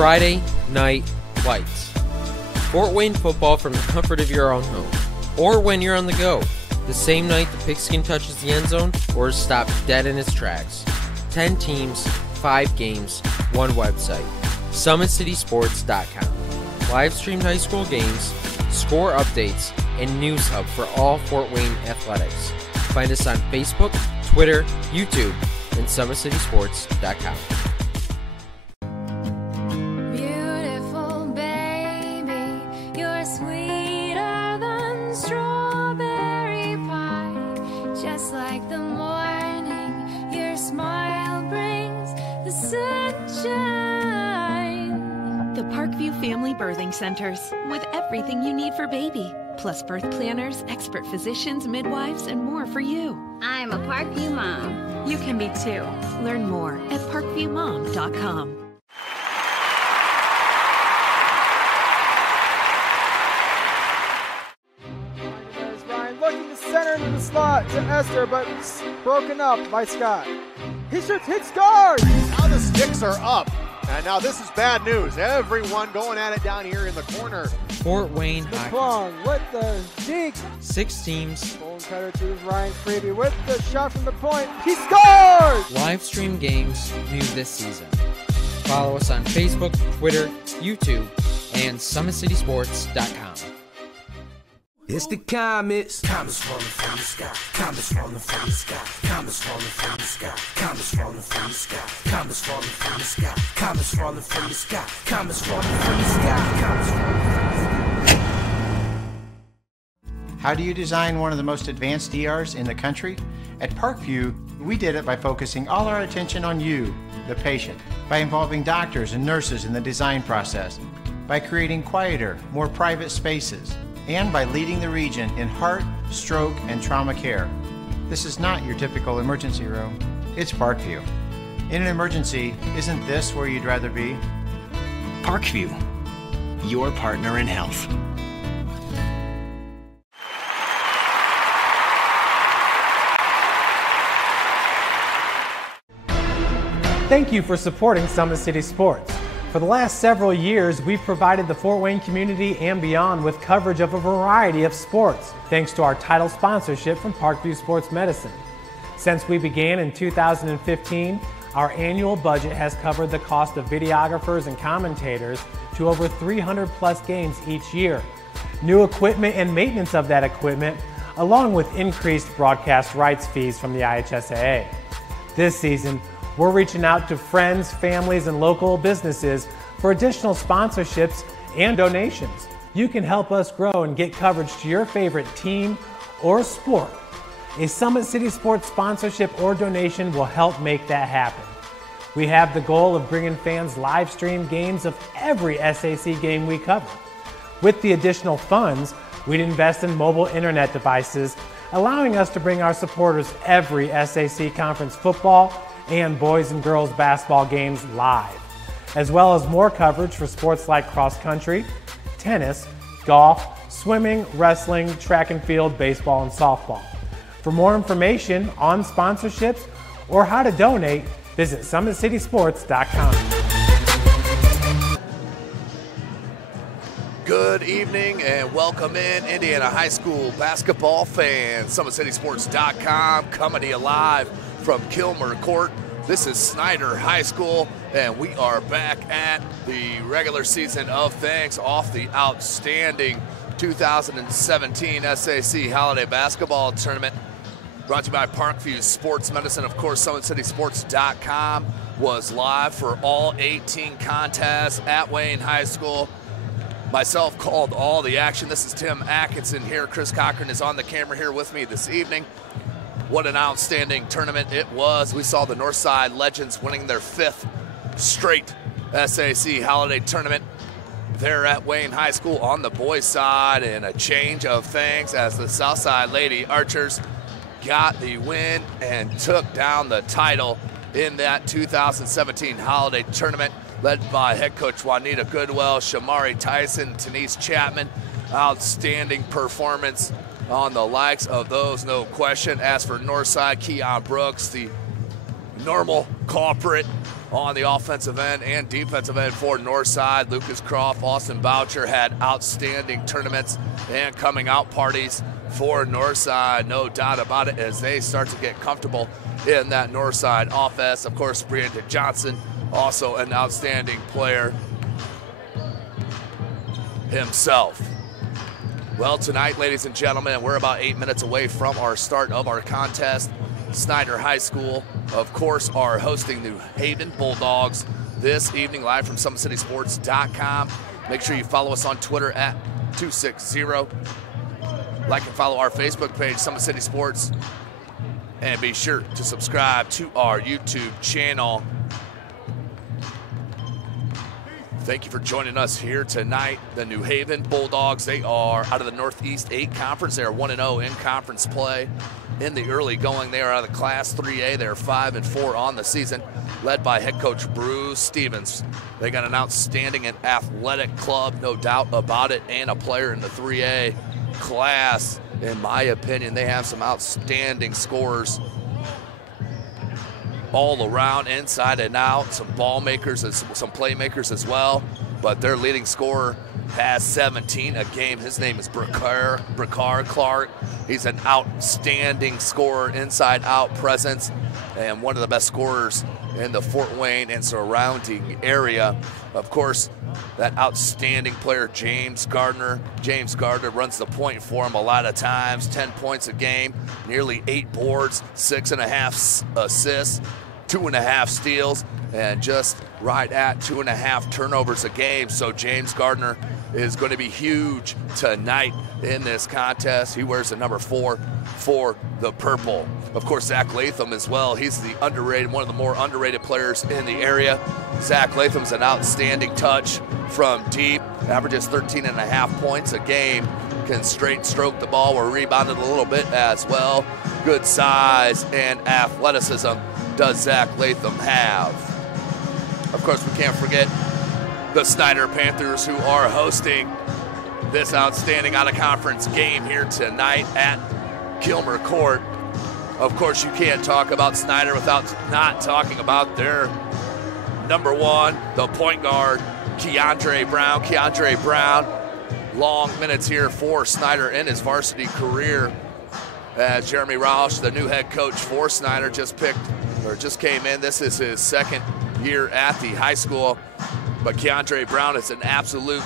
Friday Night Lights. Fort Wayne football from the comfort of your own home, or when you're on the go. The same night the pigskin touches the end zone or is stopped dead in its tracks. 10 teams, 5 games, 1 website. SummitCitySports.com. Live streamed high school games, score updates, and news hub for all Fort Wayne athletics. Find us on Facebook, Twitter, YouTube, and SummitCitySports.com. Family Birthing Centers, with everything you need for baby, plus birth planners, expert physicians, midwives, and more for you. I'm a Parkview mom. You can be too. Learn more at parkviewmom.com. Ryan looking to center into the slot to Esther, but broken up by Scott. He shoots, hit, scores! Now the sticks are up. And now this is bad news. Everyone going at it down here in the corner. Fort Wayne Hockey with the deke. 6 teams. Bone cutter to Ryan Freebie with the shot from the point. He scores! Live stream games new this season. Follow us on Facebook, Twitter, YouTube, and SummitCitySports.com. It's the comets. Comets falling from the sky. Comets falling from the sky. Comets falling from the sky. Comets falling from the sky. Comets falling from the sky. Comets falling from the sky. Comets falling from the sky. Comets falling from the sky. How do you design one of the most advanced ERs in the country? At Parkview, we did it by focusing all our attention on you, the patient, by involving doctors and nurses in the design process, by creating quieter, more private spaces, and by leading the region in heart, stroke, and trauma care. This is not your typical emergency room. It's Parkview. In an emergency, isn't this where you'd rather be? Parkview, your partner in health. Thank you for supporting Summit City Sports. For the last several years, we've provided the Fort Wayne community and beyond with coverage of a variety of sports, thanks to our title sponsorship from Parkview Sports Medicine. Since we began in 2015, our annual budget has covered the cost of videographers and commentators to over 300 plus games each year, new equipment and maintenance of that equipment, along with increased broadcast rights fees from the IHSAA. This season, we're reaching out to friends, families, and local businesses for additional sponsorships and donations. You can help us grow and get coverage to your favorite team or sport. A Summit City Sports sponsorship or donation will help make that happen. We have the goal of bringing fans live stream games of every SAC game we cover. With the additional funds, we'd invest in mobile internet devices, allowing us to bring our supporters every SAC conference football and boys and girls basketball games live, as well as more coverage for sports like cross country, tennis, golf, swimming, wrestling, track and field, baseball, and softball. For more information on sponsorships or how to donate, visit SummitCitySports.com. Good evening and welcome in, Indiana high school basketball fans. SummitCitySports.com coming to you live from Kilmer Court. This is Snider High School, and we are back at the regular season of things off the outstanding 2017 SAC Holiday Basketball Tournament. Brought to you by Parkview Sports Medicine. Of course, SummitCitySports.com was live for all 18 contests at Wayne High School. Myself called all the action. This is Tim Atkinson here. Chris Cochran is on the camera here with me this evening. What an outstanding tournament it was. We saw the Northside Legends winning their 5th straight SAC Holiday Tournament there at Wayne High School on the boys' side, and a change of things as the Southside Lady Archers got the win and took down the title in that 2017 Holiday Tournament, led by head coach Juanita Goodwell, Shamari Tyson, Denise Chapman. Outstanding performance on the likes of those, no question. As for Northside, Keon Brooks, the normal culprit on the offensive end and defensive end for Northside. Lucas Croft, Austin Boucher had outstanding tournaments and coming out parties for Northside, no doubt about it, as they start to get comfortable in that Northside offense. Of course, Brandon Johnson, also an outstanding player himself. Well, tonight, ladies and gentlemen, we're about 8 minutes away from our start of our contest. Snider High School, of course, are hosting New Haven Bulldogs this evening live from SummitCitySports.com. Make sure you follow us on Twitter at 260. Like and follow our Facebook page, Summit City Sports. And be sure to subscribe to our YouTube channel. Thank you for joining us here tonight. The New Haven Bulldogs, they are out of the Northeast 8 Conference. They are 1-0 in conference play. In the early going, they are out of the Class 3A. They're 5-4 on the season, led by head coach Bruce Stevens. They got an outstanding and athletic club, no doubt about it, and a player in the 3A class. In my opinion, they have some outstanding scorers all around, inside and out, some ball makers, some playmakers as well. But their leading scorer has 17 a game. His name is Bricard Clark. He's an outstanding scorer, inside-out presence, and one of the best scorers in the Fort Wayne and surrounding area. Of course, that outstanding player, James Gardner. James Gardner runs the point for him a lot of times. 10 points a game, nearly 8 boards, 6.5 assists, 2.5 steals, and just right at 2.5 turnovers a game. So James Gardner is going to be huge tonight in this contest. He wears the number 4 for the purple. Of course, Zach Latham as well. He's the underrated, one of the more underrated players in the area. Zach Latham's an outstanding touch from deep, averages 13.5 points a game, can straight stroke the ball or rebound it a little bit as well. Good size and athleticism does Zach Latham have. Of course, we can't forget the Snider Panthers, who are hosting this outstanding out-of-conference game here tonight at Kilmer Court. Of course, you can't talk about Snider without not talking about their number 1, the point guard, Keandre Brown. Keandre Brown, long minutes here for Snider in his varsity career, as Jeremy Roush, the new head coach for Snider, just came in. This is his second year at the high school. But Keandre Brown is an absolute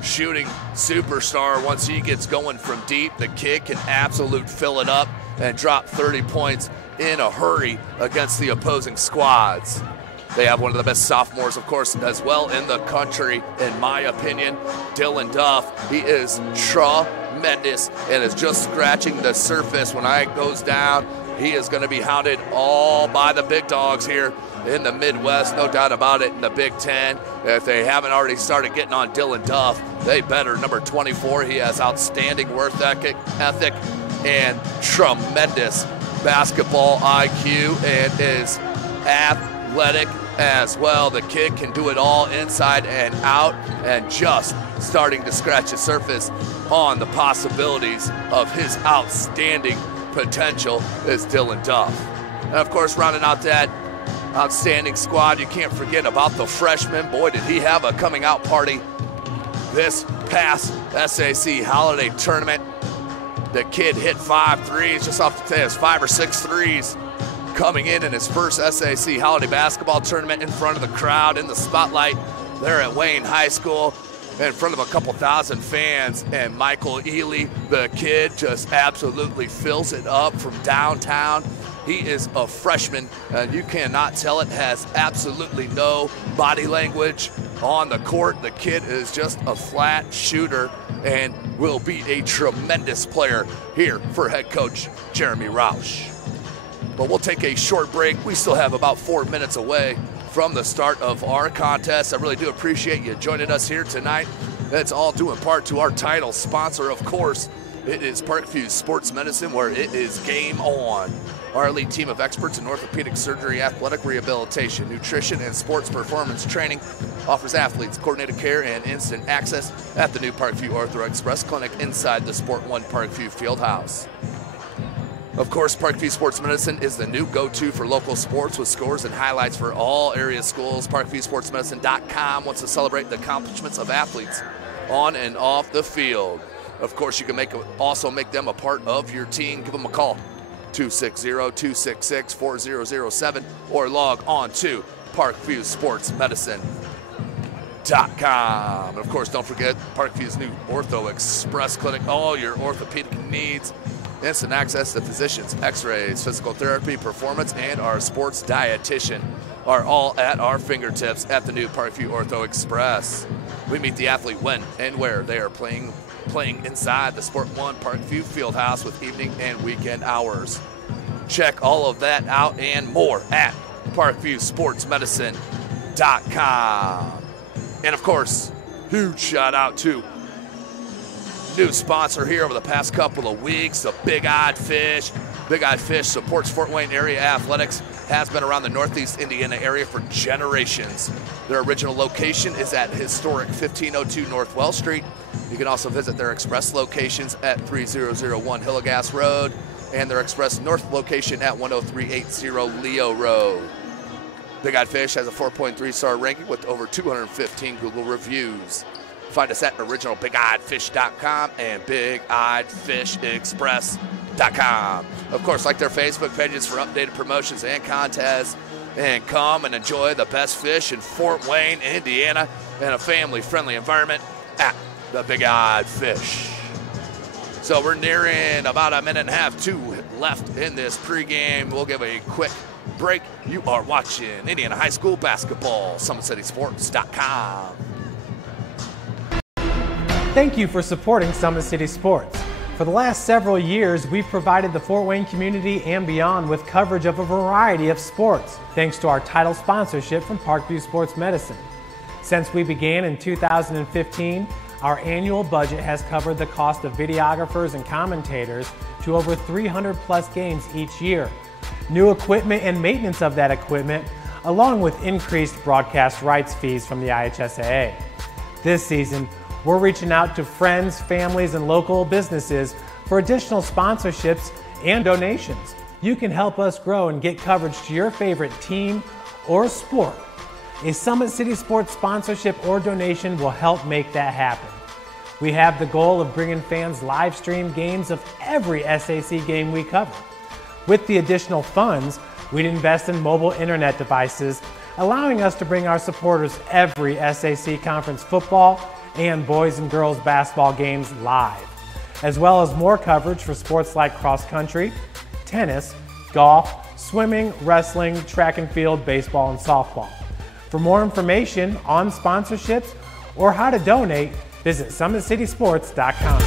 shooting superstar. Once he gets going from deep, the kid can absolutely fill it up and drop 30 points in a hurry against the opposing squads. They have one of the best sophomores, of course, as well in the country, in my opinion, Dylan Duff. He is tremendous and is just scratching the surface. When it goes down, he is going to be hounded all by the big dogs here in the Midwest, no doubt about it, in the Big Ten. If they haven't already started getting on Dylan Duff, they better. Number 24, he has outstanding work ethic and tremendous basketball IQ and is athletic as well. The kid can do it all inside and out, and just starting to scratch the surface on the possibilities of his outstanding potential is Dylan Duff. And of course, rounding out that outstanding squad, you can't forget about the freshman. Boy, did he have a coming out party this past SAC holiday tournament. The kid hit 5 threes, just off the test, 5 or 6 threes coming in his first SAC holiday basketball tournament in front of the crowd, in the spotlight there at Wayne High School, in front of a couple thousand fans. And Michael Ely, the kid, just absolutely fills it up from downtown. He is a freshman, and you cannot tell it, has absolutely no body language on the court. The kid is just a flat shooter and will be a tremendous player here for head coach Jeremy Roush. But we'll take a short break. We still have about 4 minutes away from the start of our contest. I really do appreciate you joining us here tonight. That's all due in part to our title sponsor, of course. It is Parkview Sports Medicine, where it is game on. Our elite team of experts in orthopedic surgery, athletic rehabilitation, nutrition, and sports performance training offers athletes coordinated care and instant access at the new Parkview Ortho Express Clinic inside the Sport One Parkview Fieldhouse. Of course, Parkview Sports Medicine is the new go-to for local sports with scores and highlights for all area schools. ParkviewSportsMedicine.com wants to celebrate the accomplishments of athletes on and off the field. Of course, you can also make them a part of your team. Give them a call, 260-266-4007, or log on to ParkviewSportsMedicine.com. And of course, don't forget Parkview's new Ortho Express Clinic. All your orthopedic needs. Instant access to physicians, x-rays, physical therapy, performance, and our sports dietitian are all at our fingertips at the new Parkview Ortho Express. We meet the athlete when and where they are playing inside the Sport One Parkview Fieldhouse with evening and weekend hours. Check all of that out and more at ParkviewSportsMedicine.com. And of course, huge shout out to new sponsor here over the past couple of weeks, the Big Eyed Fish. Big Eyed Fish supports Fort Wayne area athletics, has been around the Northeast Indiana area for generations. Their original location is at historic 1502 North Wells Street. You can also visit their express locations at 3001 Hillegas Road and their express north location at 10380 Leo Road. Big Eyed Fish has a 4.3-star ranking with over 215 Google reviews. Find us at originalbigeyedfish.com and bigeyedfishexpress.com. Of course, like their Facebook pages for updated promotions and contests. And come and enjoy the best fish in Fort Wayne, Indiana, in a family-friendly environment at the Big Eyed Fish. So we're nearing about a minute and a half, 2 left in this pregame. We'll give a quick break. You are watching Indiana High School basketball, SummitCitySports.com. Thank you for supporting Summit City Sports. For the last several years, we've provided the Fort Wayne community and beyond with coverage of a variety of sports, thanks to our title sponsorship from Parkview Sports Medicine. Since we began in 2015, our annual budget has covered the cost of videographers and commentators to over 300 plus games each year. New equipment and maintenance of that equipment, along with increased broadcast rights fees from the IHSAA. This season, we're reaching out to friends, families, and local businesses for additional sponsorships and donations. You can help us grow and get coverage to your favorite team or sport. A Summit City Sports sponsorship or donation will help make that happen. We have the goal of bringing fans live stream games of every SAC game we cover. With the additional funds, we'd invest in mobile internet devices, allowing us to bring our supporters every SAC conference football and boys and girls basketball games live, as well as more coverage for sports like cross country, tennis, golf, swimming, wrestling, track and field, baseball, and softball. For more information on sponsorships or how to donate, visit SummitCitySports.com.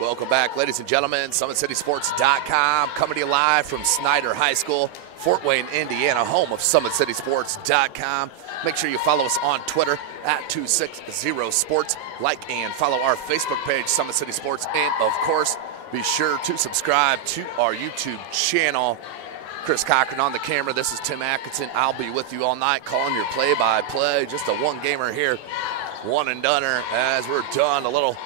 Welcome back, ladies and gentlemen. SummitCitySports.com, coming to you live from Snider High School, Fort Wayne, Indiana, home of SummitCitySports.com. Make sure you follow us on Twitter at 260sports. Like and follow our Facebook page, Summit City Sports. And, of course, be sure to subscribe to our YouTube channel. Chris Cochran on the camera. This is Tim Atkinson. I'll be with you all night calling your play-by-play. Just a one-gamer here, one-and-doneer as we're done. A little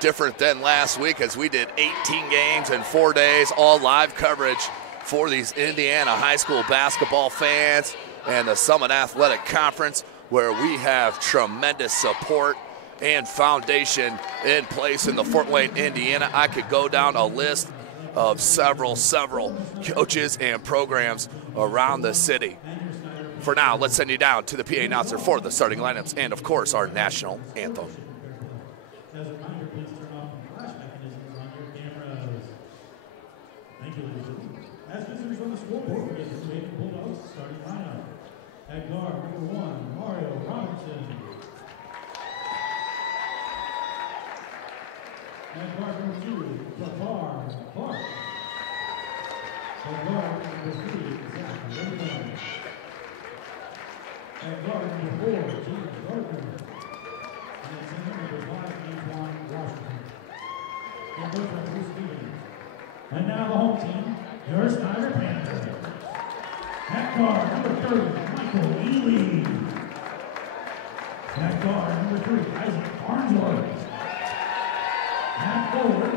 different than last week as we did 18 games in 4 days, all live coverage for these Indiana high school basketball fans and the Summit Athletic Conference, where we have tremendous support and foundation in place in the Fort Wayne, Indiana. I could go down a list of several coaches and programs around the city. For now, let's send you down to the PA announcer for the starting lineups and, of course, our national anthem. As a reminder, please turn off the flash mechanisms on your cameras. Thank you, ladies and gentlemen. As visitors on the scoreboard, we get the Wayne Bulldogs starting lineup. At guard, number 1, Mario Robinson. At guard, number 2, Jafar Clark. At guard, number 3, Zach Linden. At guard, number 4, James Gardner. And now the home team, your Snider Panthers. At guard, number 30, Michael Ely. At guard, number 3, Isaac Farnsworth. At forward,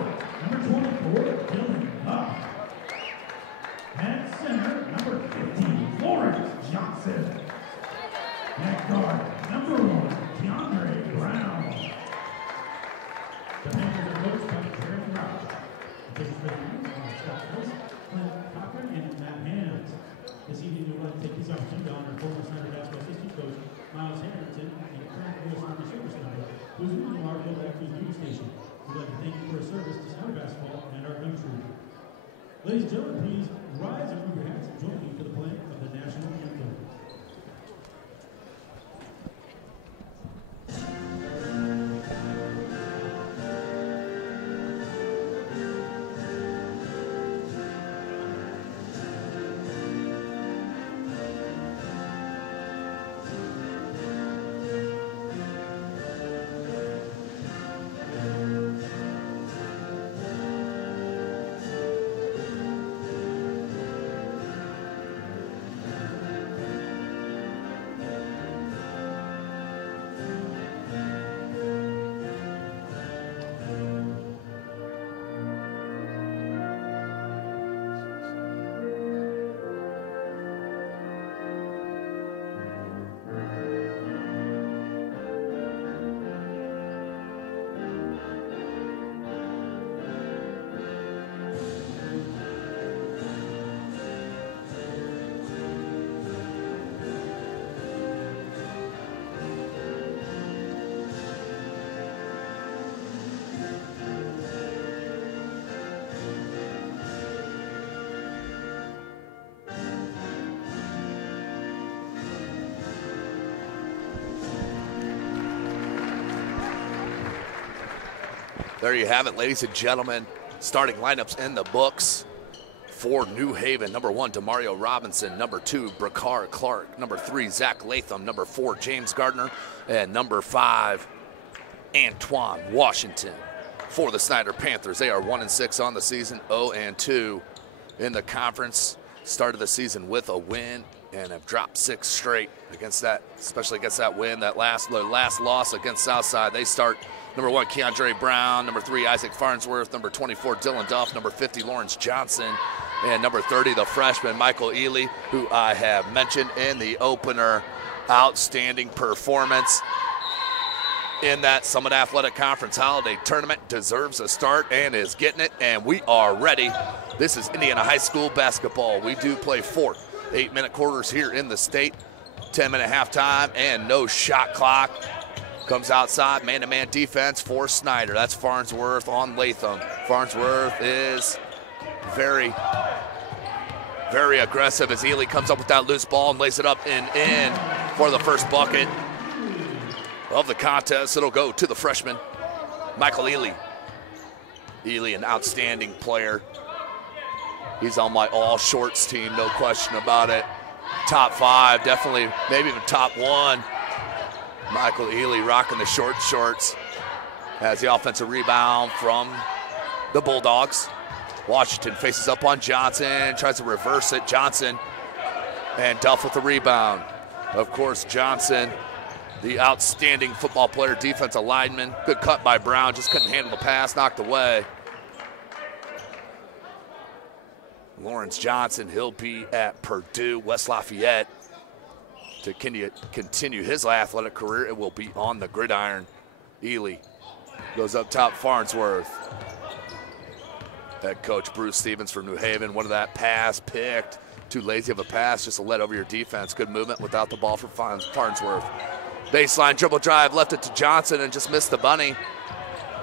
Ladies and gentlemen, please rise and move your hats and join me for the playing of the national anthem. There you have it, ladies and gentlemen. Starting lineups in the books for New Haven. Number 1, Demario Robinson. Number 2, Brakar Clark. Number 3, Zach Latham. Number 4, James Gardner. And number 5, Antoine Washington. For the Snider Panthers, they are 1-6 on the season, 0-2 in the conference. Started the season with a win and have dropped 6 straight against that, especially against that win, that last loss against Southside. They start number 1, Keandre Brown. Number 3, Isaac Farnsworth. Number 24, Dylan Duff. Number 50, Lawrence Johnson. And number 30, the freshman, Michael Ely, who I have mentioned in the opener. Outstanding performance in that Summit Athletic Conference Holiday Tournament. Deserves a start and is getting it, and we are ready. This is Indiana High School basketball. We do play 4 8-minute quarters here in the state. 10-minute halftime and no shot clock. Comes outside, man-to-man defense for Snider. That's Farnsworth on Latham. Farnsworth is very, very aggressive as Ely comes up with that loose ball and lays it up and in for the first bucket of the contest. It'll go to the freshman, Michael Ely. Ely, an outstanding player. He's on my all shorts team, no question about it. Top 5, definitely, maybe even top 1. Michael Ely rocking the short shorts. Has the offensive rebound from the Bulldogs. Washington faces up on Johnson, tries to reverse it. Johnson and Duff with the rebound. Of course, Johnson, the outstanding football player, defensive lineman. Good cut by Brown, just couldn't handle the pass, knocked away. Lawrence Johnson, he'll be at Purdue, West Lafayette. To continue his athletic career, it will be on the gridiron. Ely goes up top, Farnsworth. Head coach Bruce Stevens from New Haven wanted that pass picked. Too lazy of a pass just to let over your defense. Good movement without the ball for Farnsworth. Baseline dribble drive, left it to Johnson and just missed the bunny.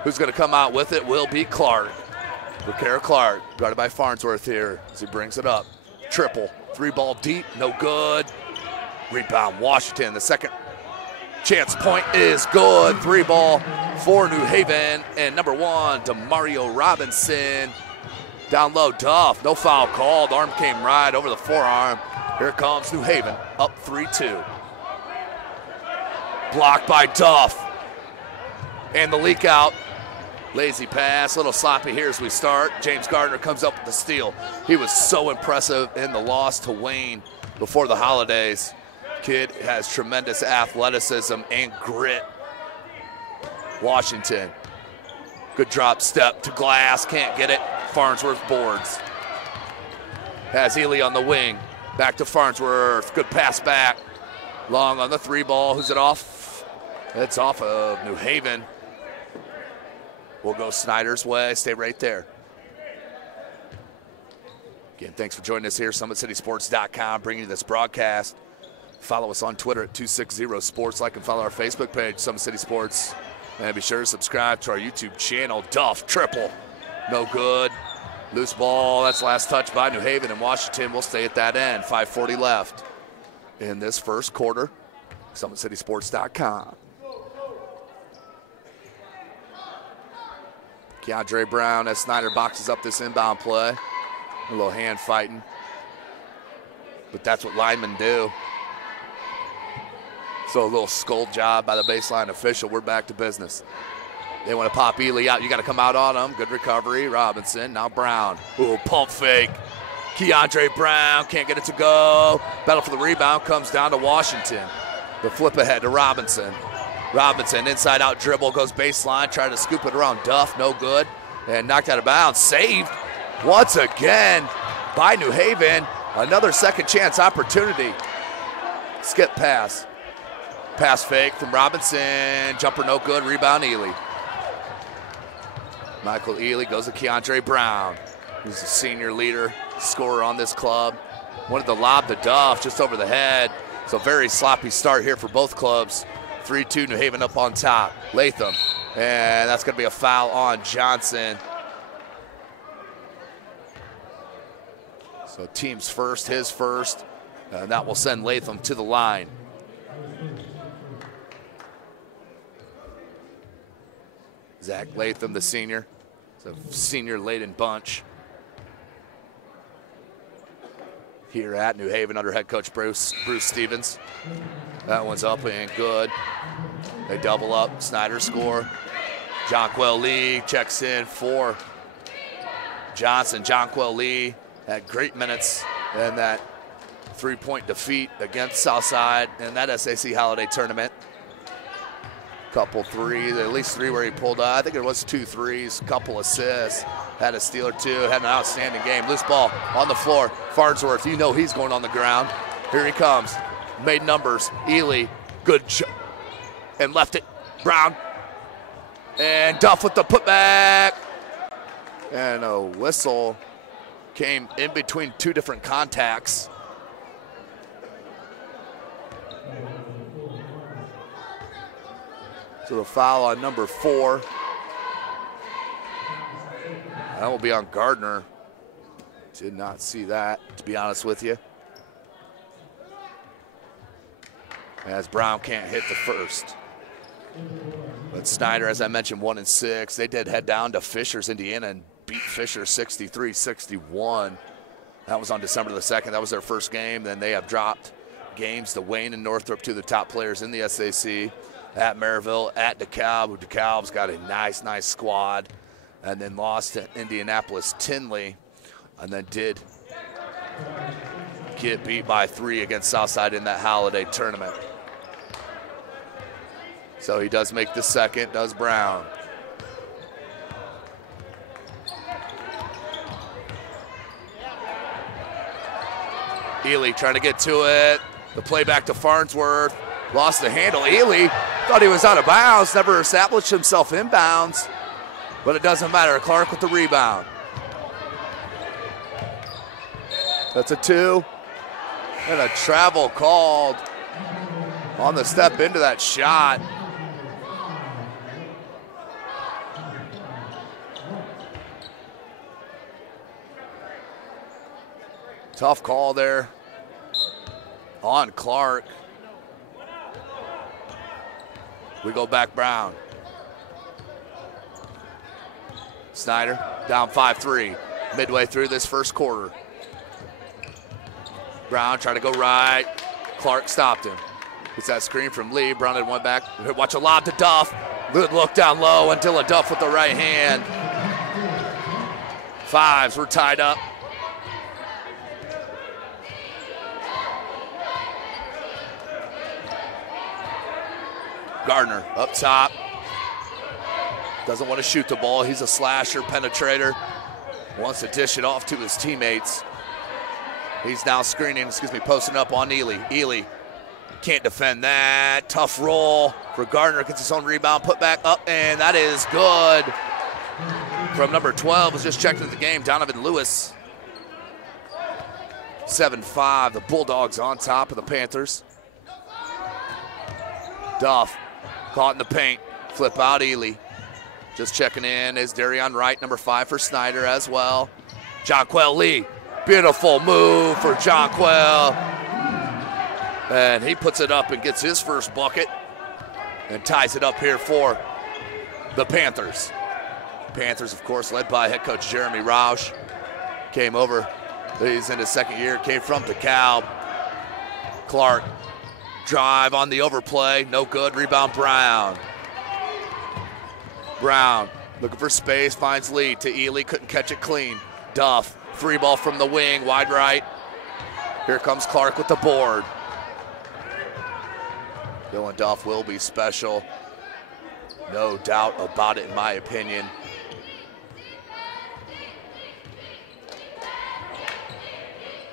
Who's going to come out with it will be Clark. Brakar Clark, guarded by Farnsworth here as he brings it up. Triple, 3-ball deep, no good. Rebound, Washington. The second chance point is good. 3-ball for New Haven. And number 1, Demario Robinson. Down low, Duff. No foul called. Arm came right over the forearm. Here comes New Haven, up 3-2. Blocked by Duff. And the leak out. Lazy pass, a little sloppy here as we start. James Gardner comes up with the steal. He was so impressive in the loss to Wayne before the holidays. Kid has tremendous athleticism and grit. Washington, good drop step to glass, can't get it. Farnsworth boards. Has Ely on the wing, back to Farnsworth, good pass back. Long on the 3-ball, who's it off? It's off of New Haven. We'll go Snider's way, stay right there. Again, thanks for joining us here, SummitCitySports.com, bringing you this broadcast. Follow us on Twitter at 260sports. Like and follow our Facebook page, Summit City Sports. And be sure to subscribe to our YouTube channel. Duff, triple. No good. Loose ball, that's last touch by New Haven, and Washington will stay at that end. 5:40 left in this first quarter. SummitCitySports.com. Keandre Brown as Snider boxes up this inbound play. A little hand fighting. But that's what linemen do. So a little skull job by the baseline official. We're back to business. They want to pop Ely out. You got to come out on him. Good recovery. Robinson. Now Brown. Ooh, pump fake. Keandre Brown can't get it to go. Battle for the rebound comes down to Washington. The flip ahead to Robinson. Robinson inside out dribble goes baseline. Try to scoop it around Duff. No good. And knocked out of bounds. Saved once again by New Haven. Another second chance opportunity. Skip pass. Pass fake from Robinson. Jumper no good. Rebound Ely. Michael Ely goes to Keandre Brown, who's a senior leader, scorer on this club. Wanted to lob the Duff just over the head. So very sloppy start here for both clubs. 3-2 New Haven up on top. Latham. And that's going to be a foul on Johnson. So team's first, his first. And that will send Latham to the line. Zach Latham, the senior. It's a senior-laden bunch here at New Haven under head coach Bruce Stevens. That one's up and good. They double up. Snider score. Jonquel Lee checks in for Johnson. Jonquel Lee had great minutes in that three-point defeat against Southside in that SAC Holiday Tournament. Couple three, at least three where he pulled out. I think it was 2 threes, couple assists, had a steal or two, had an outstanding game. Loose ball on the floor. Farnsworth, you know he's going on the ground. Here he comes. Made numbers. Ely, good and left it. Brown. And Duff with the putback. And a whistle came in between two different contacts. So the foul on number 4. That will be on Gardner. Did not see that, to be honest with you. As Brown can't hit the first. But Snider, as I mentioned, 1-6. They did head down to Fishers, Indiana, and beat Fisher 63-61. That was on December the 2nd. That was their first game. Then they have dropped games to Wayne and Northrop, two of the top players in the SAC. At Maryville, at DeKalb. DeKalb's got a nice squad. And then lost to Indianapolis Tinley. And then did get beat by 3 against Southside in that holiday tournament. So he does make the second, does Brown. Ely trying to get to it. The play back to Farnsworth. Lost the handle. Ely thought he was out of bounds, never established himself inbounds, but it doesn't matter. Clark with the rebound. That's a 2. And a travel called on the step into that shot. Tough call there on Clark. We go back Brown. Snider down 5-3 midway through this first quarter. Brown trying to go right. Clark stopped him. Gets that screen from Lee. Brown had one back. Watch a lob to Duff. Good look down low until a Duff with the right hand. 5s were tied up. Gardner up top. Doesn't want to shoot the ball. He's a slasher, penetrator. Wants to dish it off to his teammates. He's now screening, posting up on Ely. Ely can't defend that. Tough roll for Gardner. Gets his own rebound, put back up, and that is good. From number 12, was just checked into the game, Donovan Lewis. 7-5, the Bulldogs on top of the Panthers. Duff caught in the paint, flip out Ely. Just checking in is Darion Wright, number 5 for Snider as well. Jonquel Lee, beautiful move for Jonquel. And he puts it up and gets his first bucket and ties it up here for the Panthers. Panthers, of course, led by head coach Jeremy Roush. Came over, he's in his second year, came from DeKalb. Clark, drive on the overplay, no good, rebound Brown. Brown looking for space, finds Lee to Ely, couldn't catch it clean. Duff, free ball from the wing, wide right. Here comes Clark with the board. Dylan Duff will be special. No doubt about it, in my opinion.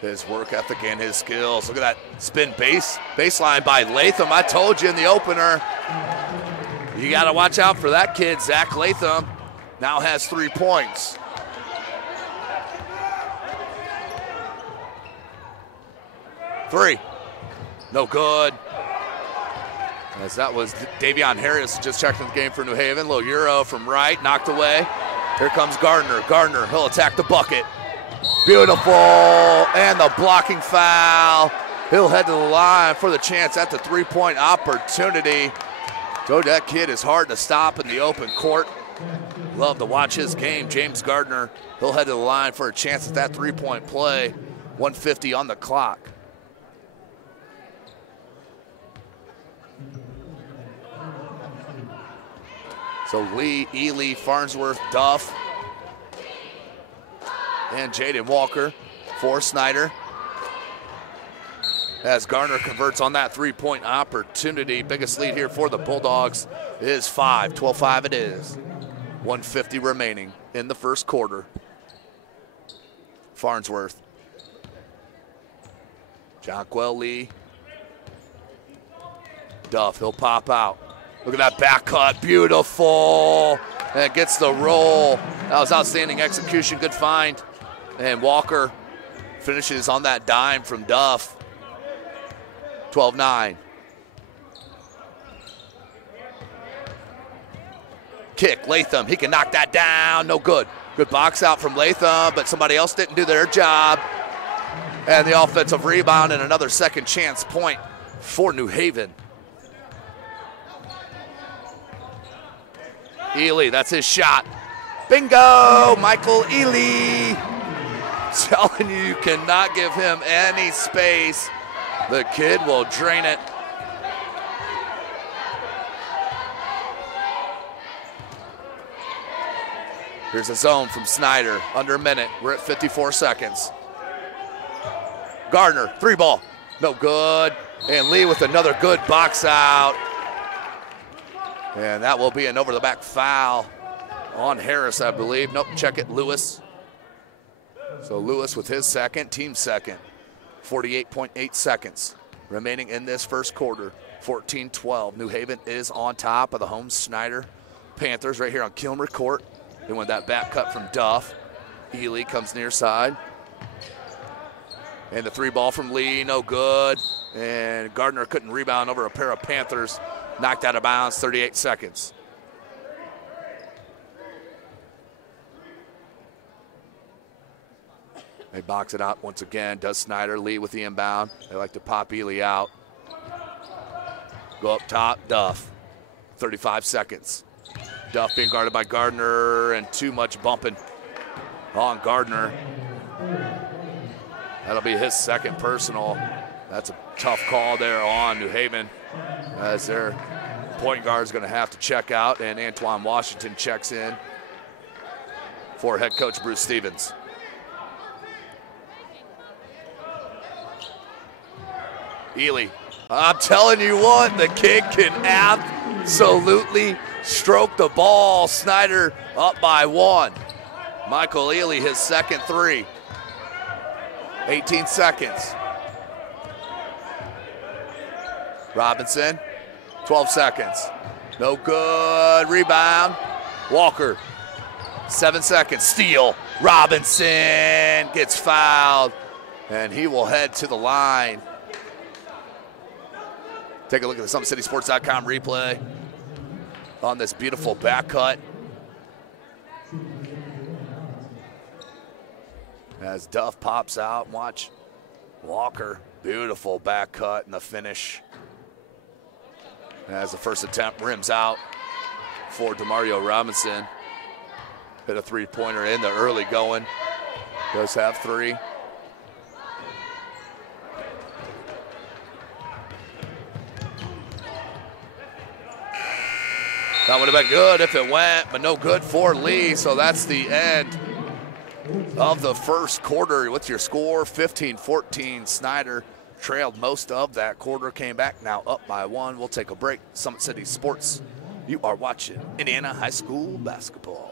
His work ethic and his skills. Look at that spin baseline by Latham. I told you in the opener. You got to watch out for that kid. Zach Latham now has 3 points. Three. No good. As that was Davion Harris just checking the game for New Haven. Little Euro from right, knocked away. Here comes Gardner. Gardner, he'll attack the bucket. Beautiful, and the blocking foul. He'll head to the line for the chance at the three-point opportunity. So that kid is hard to stop in the open court. Love to watch his game. James Gardner, he'll head to the line for a chance at that three-point play. 1:50 on the clock. So Lee, Ely, Farnsworth, Duff, and Jaden Walker for Snider. As Garner converts on that three-point opportunity. Biggest lead here for the Bulldogs is 5. 12-5 it is. 1:50 remaining in the first quarter. Farnsworth. Jonquel Lee. Duff, he'll pop out. Look at that back cut, beautiful. And it gets the roll. That was outstanding execution, good find. And Walker finishes on that dime from Duff. 12-9. Kick, Latham, he can knock that down, no good. Good box out from Latham, but somebody else didn't do their job. And the offensive rebound and another second chance point for New Haven. Ely, that's his shot. Bingo, Michael Ely. Telling you, you cannot give him any space. The kid will drain it. Here's a zone from Snider, under a minute. We're at 54 seconds. Gardner, three ball, no good. And Lee with another good box out. And that will be an over-the-back foul on Harris, I believe. Nope, check it, Lewis. So Lewis with his second, team second. 48.8 seconds remaining in this first quarter. 14-12. New Haven is on top of the home Snider Panthers right here on Kilmer Court. They won that back cut from Duff. Ely comes near side. And the three ball from Lee, no good. And Gardner couldn't rebound over a pair of Panthers. Knocked out of bounds, 38 seconds. They box it out once again. Does Snider. Lee with the inbound. They like to pop Ely out. Go up top, Duff. 35 seconds. Duff being guarded by Gardner, and too much bumping on Gardner. That'll be his second personal. That's a tough call there on New Haven, as their point guard is going to have to check out, and Antoine Washington checks in for head coach Bruce Stevens. Ely, I'm telling you what, the kid can absolutely stroke the ball. Snider up by 1. Michael Ely, his second three. 18 seconds. Robinson, 12 seconds. No good, rebound. Walker, 7 seconds, steal. Robinson gets fouled, and he will head to the line. Take a look at the SummitCitySports.com replay on this beautiful back cut. As Duff pops out, watch Walker. Beautiful back cut and the finish. As the first attempt rims out for DeMario Robinson. Hit a three-pointer in the early going. Does have three. That would have been good if it went, but no good for Lee. So that's the end of the first quarter with your score, 15-14. Snider trailed most of that quarter, came back now up by one. We'll take a break. Summit City Sports. You are watching Indiana High School basketball.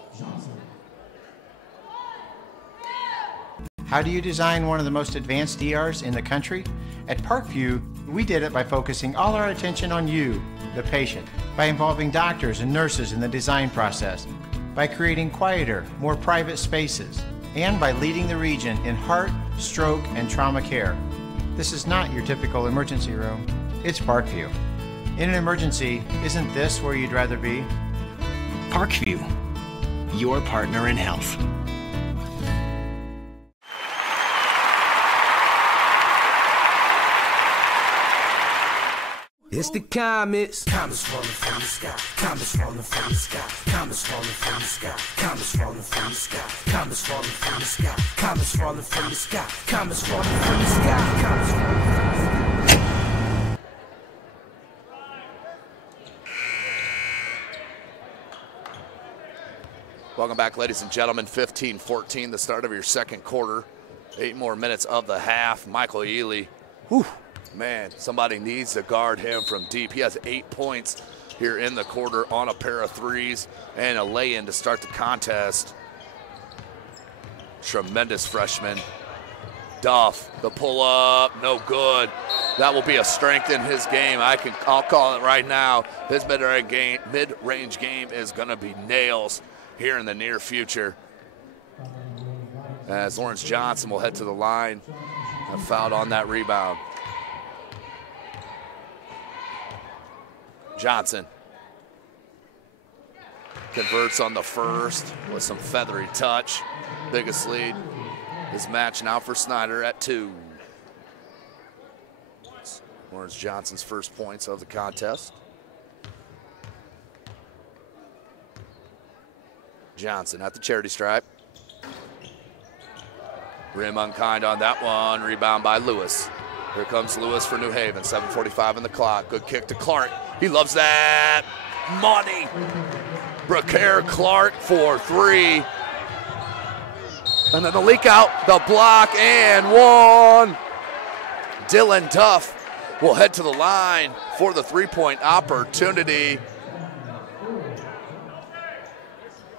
How do you design one of the most advanced ERs in the country? At Parkview, we did it by focusing all our attention on you, the patient, by involving doctors and nurses in the design process, by creating quieter, more private spaces, and by leading the region in heart, stroke, and trauma care. This is not your typical emergency room. It's Parkview. In an emergency, isn't this where you'd rather be? Parkview, your partner in health. It's the Comets. Comets falling from the sky. Comets falling from the sky. Comets falling from the sky. Comets falling from the sky. Comets falling from the sky. Comets falling from the sky. Comets falling from the sky. Comets falling from the sky. Welcome back, ladies and gentlemen. 15-14, the start of your second quarter. 8 more minutes of the half. Michael Ely. Whew. Man, somebody needs to guard him from deep. He has 8 points here in the quarter on a pair of threes and a lay-in to start the contest. Tremendous freshman. Duff, the pull-up, no good. That will be a strength in his game. I'll call it right now. His mid-range game is going to be nails here in the near future. As Lawrence Johnson will head to the line and fouled on that rebound. Johnson converts on the first with some feathery touch. Biggest lead is match now for Snider at 2. Lawrence Johnson's first points of the contest. Johnson at the charity stripe. Rim unkind on that one. Rebound by Lewis. Here comes Lewis for New Haven. 7:45 on the clock. Good kick to Clark. He loves that money. Bracaire Clark for 3. And then the leak out, the block, and one. Dylan Duff will head to the line for the three-point opportunity.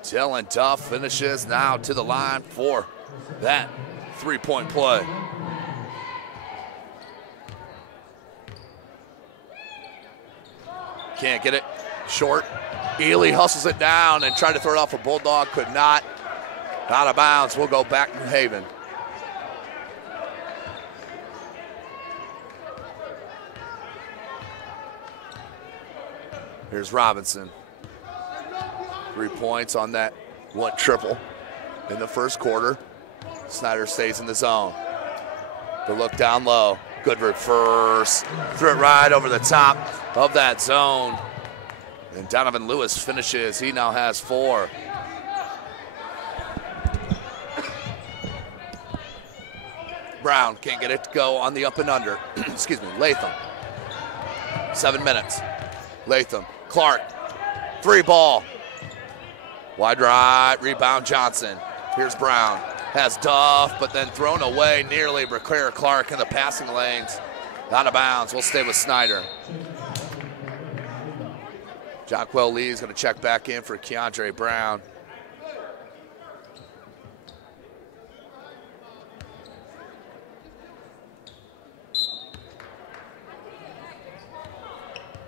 Dylan Duff finishes now to the line for that three-point play. Can't get it. Short. Ely hustles it down and tried to throw it off a Bulldog. Could not. Out of bounds. We'll go back to New Haven. Here's Robinson. 3 points on that one triple in the first quarter. Snider stays in the zone. The look down low. Good reverse. Threw it right over the top of that zone. And Donovan Lewis finishes. He now has 4. Brown can't get it to go on the up and under. Excuse me, Latham. 7 minutes. Latham, Clark, 3 ball. Wide right, rebound Johnson. Here's Brown. Has Duff, but then thrown away nearly. Bracaire Clark in the passing lanes. Out of bounds. We'll stay with Snider. Jonquel Lee is going to check back in for Keandre Brown.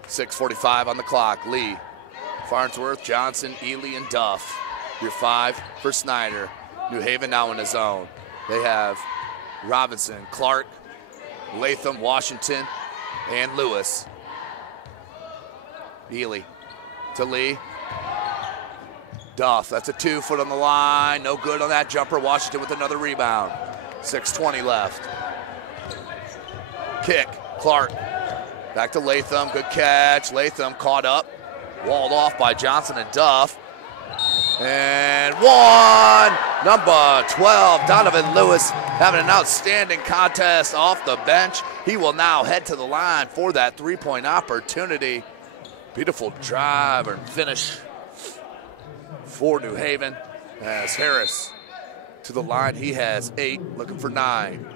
.6:45 on the clock. Lee, Farnsworth, Johnson, Ely, and Duff. Your 5 for Snider. New Haven now in the zone. They have Robinson, Clark, Latham, Washington, and Lewis. Ely to Lee. Duff, that's a 2-foot on the line. No good on that jumper. Washington with another rebound. 6:20 left. Kick, Clark. Back to Latham, good catch. Latham caught up, walled off by Johnson and Duff. And one, number 12, Donovan Lewis, having an outstanding contest off the bench. He will now head to the line for that three-point opportunity. Beautiful drive and finish for New Haven as Harris to the line. He has 8, looking for 9.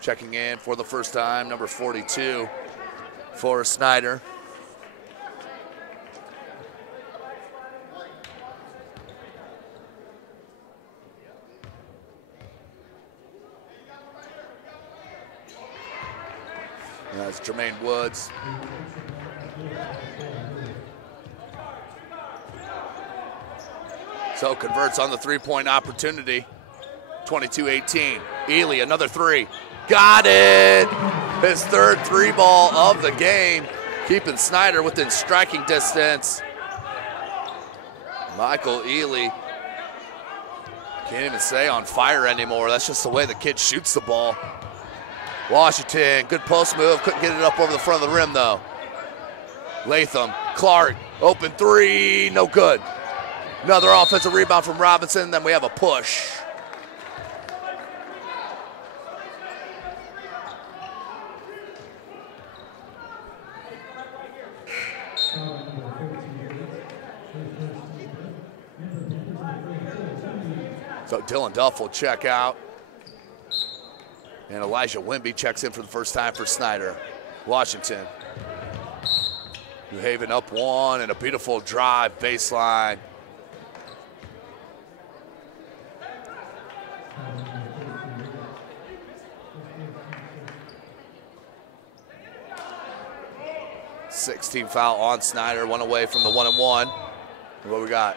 Checking in for the first time, number 42 for Snider. That's Jermaine Woods. So converts on the three-point opportunity. 22-18. Ely, another 3. Got it! His third 3-ball of the game, keeping Snider within striking distance. Michael Ely, can't even say on fire anymore. That's just the way the kid shoots the ball. Washington, good post move. Couldn't get it up over the front of the rim, though. Latham, Clark, open 3, no good. Another offensive rebound from Robinson, then we have a push. So Dylan Duff will check out. And Elijah Wimby checks in for the first time for Snider. Washington. New Haven up 1 and a beautiful drive baseline. Six-team foul on Snider, 1 away from the 1-and-1. What we got?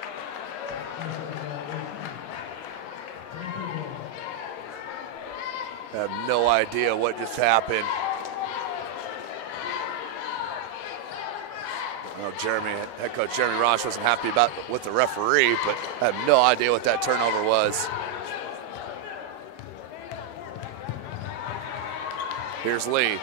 I have no idea what just happened. Well, head coach Jeremy Rosh wasn't happy with the referee, but I have no idea what that turnover was. Here's Lee,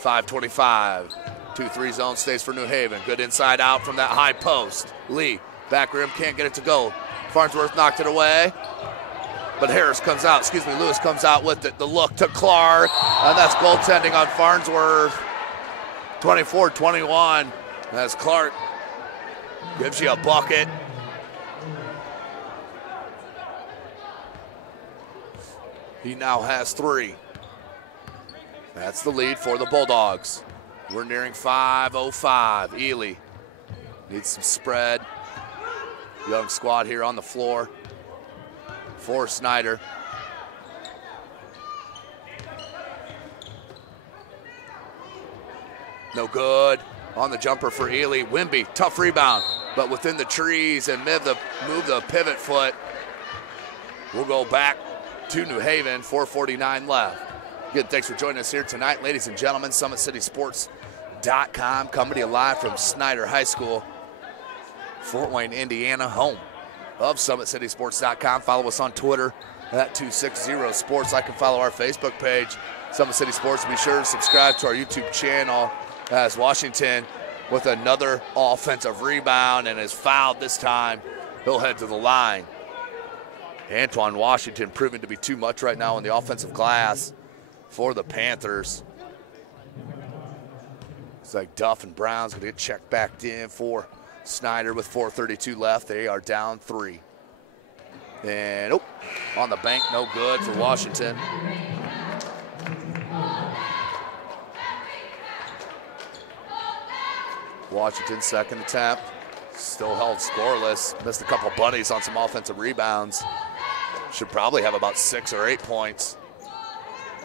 5:25. 2-3 zone stays for New Haven. Good inside out from that high post. Lee, back rim, can't get it to go. Farnsworth knocked it away. But Lewis comes out with it. The look to Clark, and that's goaltending on Farnsworth. 24-21 as Clark gives you a bucket. He now has 3. That's the lead for the Bulldogs. We're nearing 5:05. Ely needs some spread. Young squad here on the floor for Snider. No good on the jumper for Ely. Wimby, tough rebound, but within the trees and move the pivot foot. We'll go back to New Haven, 4:49 left. Good, thanks for joining us here tonight, ladies and gentlemen. SummitCitySports.com, coming to you live from Snider High School, Fort Wayne, Indiana, home of SummitCitySports.com. Follow us on Twitter at 260sports. Like and follow our Facebook page, Summit City Sports. Be sure to subscribe to our YouTube channel as Washington with another offensive rebound and is fouled this time. He'll head to the line. Antoine Washington proving to be too much right now on the offensive glass for the Panthers. It's like Duff and Brown's going to get checked back in for Snider with 4:32 left. They are down 3. And on the bank, no good for Washington. Washington's second attempt, still held scoreless. Missed a couple bunnies on some offensive rebounds. Should probably have about 6 or 8 points.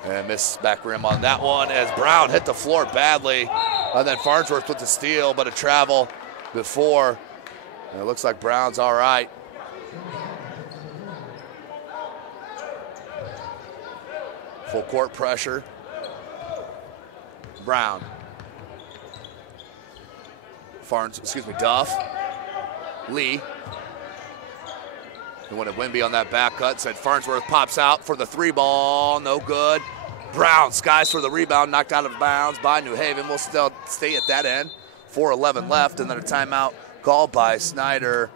And missed back rim on that one as Brown hit the floor badly. And then Farnsworth with the steal, but a travel before. And it looks like Brown's all right. Full court pressure. Brown. Duff. Lee. And when Wimby on that back cut, said Farnsworth pops out for the 3 ball, no good. Brown skies for the rebound, knocked out of bounds by New Haven. We'll still stay at that end. 4:11 left, and then a timeout called by Snider.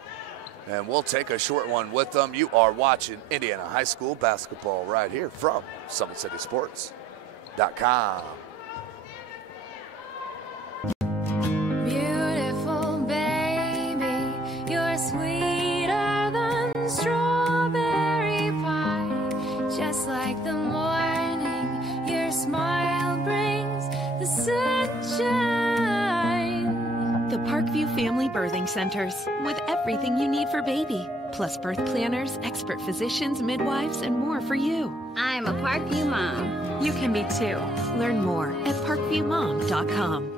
And we'll take a short one with them. You are watching Indiana High School basketball right here from SummitCitySports.com. Beautiful baby, you're sweeter than strawberry pie. Just like the morning, your smile brings the sunshine. The Parkview Family Birthing Centers, with everything you need for baby, plus birth planners, expert physicians, midwives, and more for you. I'm a Parkview mom. You can be too. Learn more at parkviewmom.com.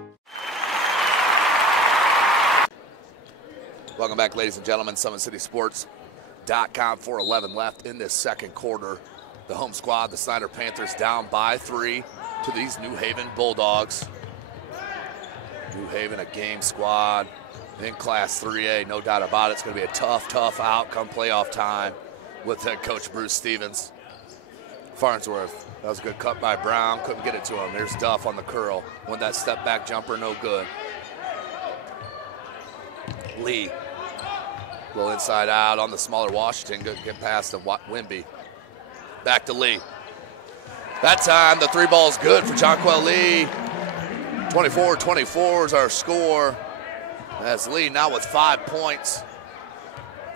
Welcome back, ladies and gentlemen. SummitCitySports.com. 4:11 left in this second quarter. The home squad, the Snider Panthers, down by 3 to these New Haven Bulldogs. New Haven, a game squad in Class 3A, no doubt about it. It's going to be a tough, tough outcome playoff time with head coach Bruce Stevens. Farnsworth, that was a good cut by Brown, couldn't get it to him. There's Duff on the curl. Won that step back jumper, no good. Lee, a little inside out on the smaller Washington, good get past to Wimby. Back to Lee. That time the 3 ball's good for Jonquel Lee. 24-24 is our score. As Lee now with 5 points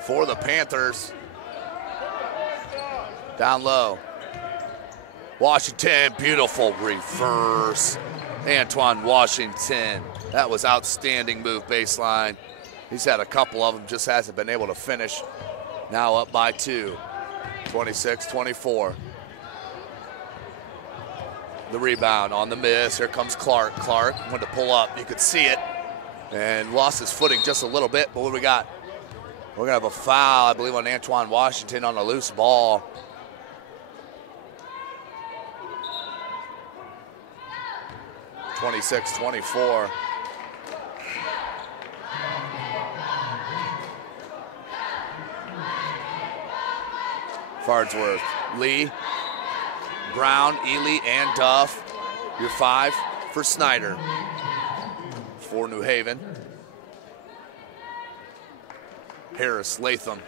for the Panthers. Down low. Washington, beautiful reverse. Antoine Washington. That was outstanding move baseline. He's had a couple of them, just hasn't been able to finish. Now up by 2. 26-24. The rebound on the miss. Here comes Clark. Clark wanted to pull up. You could see it. And lost his footing just a little bit. But what do we got? We're going to have a foul, I believe, on Antoine Washington on a loose ball. (26-24). Farnsworth, Lee, Brown, Ely, and Duff. Your 5 for Snider. For New Haven. Harris, Latham.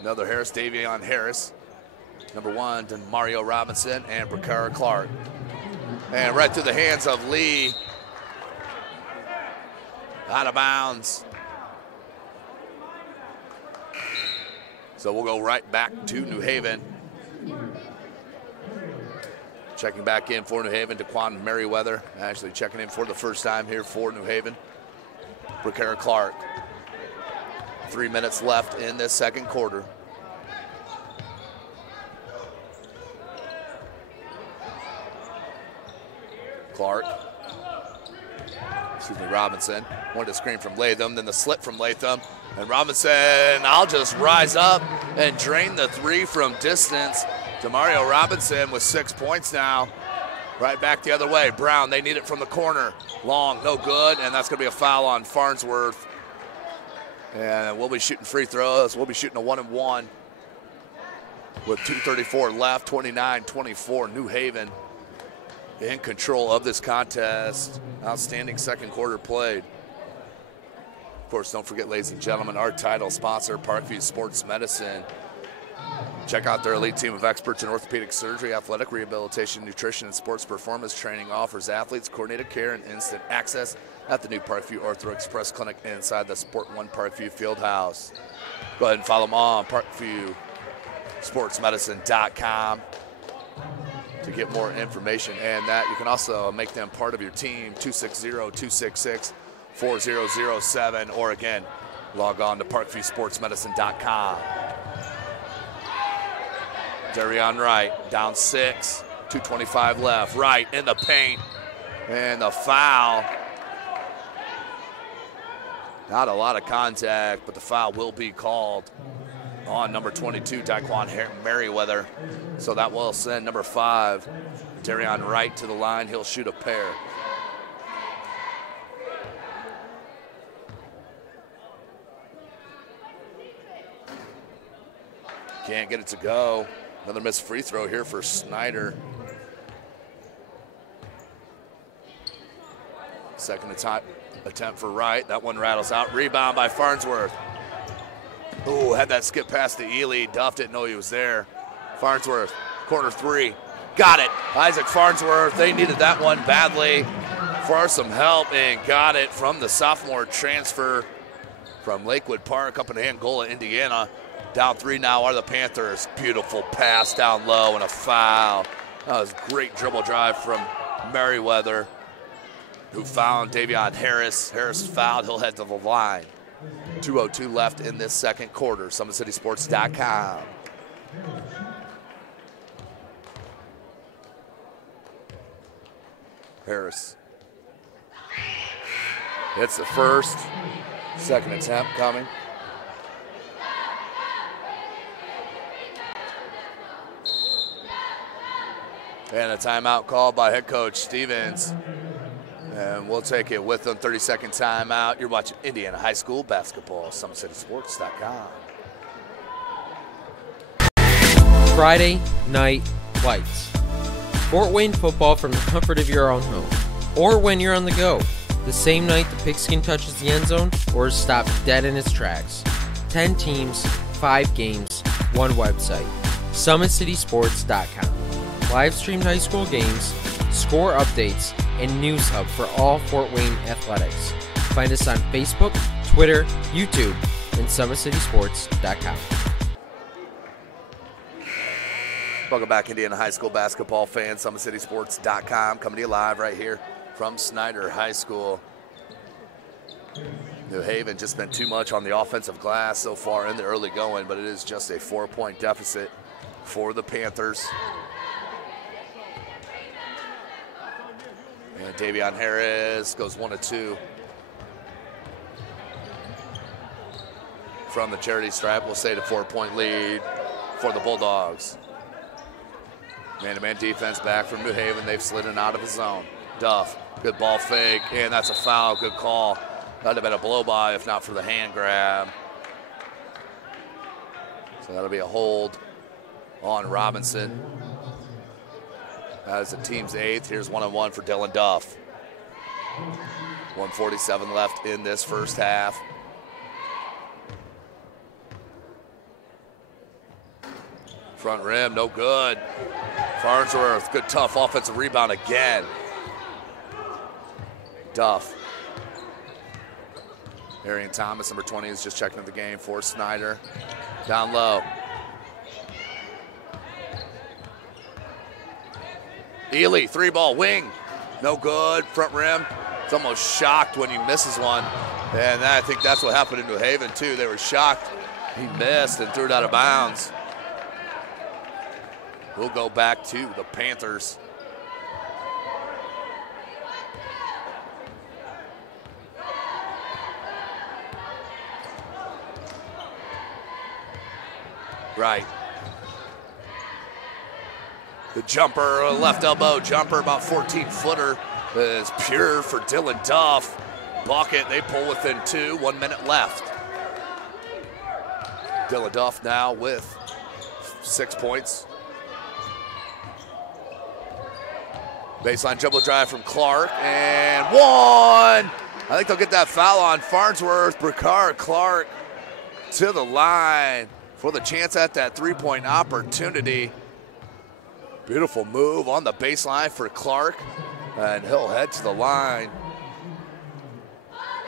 Another Harris, Davion Harris. Number 1, to Mario Robinson and Brakara Clark. And right through the hands of Lee. Out of bounds. So we'll go right back to New Haven. Checking back in for New Haven, Daquan Merriweather. Actually checking in for the first time here for New Haven. Brakara Clark. 3 minutes left in this second quarter. Clark. Robinson. Wanted to screen from Latham, then the slip from Latham. And Robinson, I'll just rise up and drain the 3 from distance. Demario Robinson with 6 points now. Right back the other way. Brown, they need it from the corner. Long, no good, and that's going to be a foul on Farnsworth. And we'll be shooting free throws. We'll be shooting a 1-and-1 with 2:34 left, 29-24. New Haven in control of this contest. Outstanding second quarter played. Of course, don't forget, ladies and gentlemen, our title sponsor, Parkview Sports Medicine. Check out their elite team of experts in orthopedic surgery, athletic rehabilitation, nutrition, and sports performance training. Offers athletes coordinated care and instant access at the new Parkview Ortho Express Clinic inside the Sport One Parkview Fieldhouse. Go ahead and follow them on ParkviewSportsMedicine.com to get more information. And that you can also make them part of your team, 260-266-4007, or again, log on to ParkviewSportsMedicine.com. Darion Wright, down 6, 2:25 left. Wright in the paint, and the foul. Not a lot of contact, but the foul will be called on number 22, Daquan Merriweather. So that will send number 5, Darion Wright, to the line. He'll shoot a pair. Can't get it to go. Another missed free throw here for Snider. Second attempt for Wright. That one rattles out. Rebound by Farnsworth. Ooh, had that skip past to Ely. Duff didn't know he was there. Farnsworth, corner three. Got it. Isaac Farnsworth, they needed that one badly for some help and got it from the sophomore transfer from Lakewood Park up in Angola, Indiana. Down 3 now are the Panthers. Beautiful pass down low and a foul. That was great dribble drive from Merriweather, who found Davion Harris. Harris fouled. He'll head to the line. 2:02 left in this second quarter. SummitCitySports.com. Harris hits the first. Second attempt coming. And a timeout called by head coach Stevens. And we'll take it with them. 30-second timeout. You're watching Indiana High School basketball. SummitCitySports.com. Friday Night Lights. Fort Wayne football from the comfort of your own home. Or when you're on the go. The same night the pigskin touches the end zone or is stopped dead in its tracks. 10 teams, 5 games, 1 website. SummitCitySports.com. Live streamed high school games, score updates, and news hub for all Fort Wayne athletics. Find us on Facebook, Twitter, YouTube, and SummitCitySports.com. Welcome back, Indiana High School basketball fans. SummitCitySports.com coming to you live right here from Snider High School. New Haven just been too much on the offensive glass so far in the early going, but it is just a 4-point deficit for the Panthers. And Davion Harris goes 1 of 2 from the charity stripe. We'll say the 4-point lead for the Bulldogs. Man-to-man defense back from New Haven. They've slid in out of the zone. Duff, good ball fake, and that's a foul. Good call. That'd have been a blow-by if not for the hand grab. So that'll be a hold on Robinson. That is the team's 8th. Here's 1-on-1 for Dylan Duff. 1:47 left in this first half. Front rim, no good. Farnsworth, good tough offensive rebound again. Duff. Arian Thomas, number 20, is just checking the game for Snider. Down low. Ely, 3-ball wing. No good, front rim. It's almost shocked when he misses one. And I think that's what happened in New Haven too. They were shocked. He missed and threw it out of bounds. We'll go back to the Panthers. Right. The jumper, left elbow jumper, about 14-footer, is pure for Dylan Duff. Bucket, they pull within 2, 1 minute left. Dylan Duff now with 6 points. Baseline dribble drive from Clark, and 1! I think they'll get that foul on Farnsworth. Bricard Clark to the line for the chance at that 3-point opportunity. Beautiful move on the baseline for Clark, and he'll head to the line.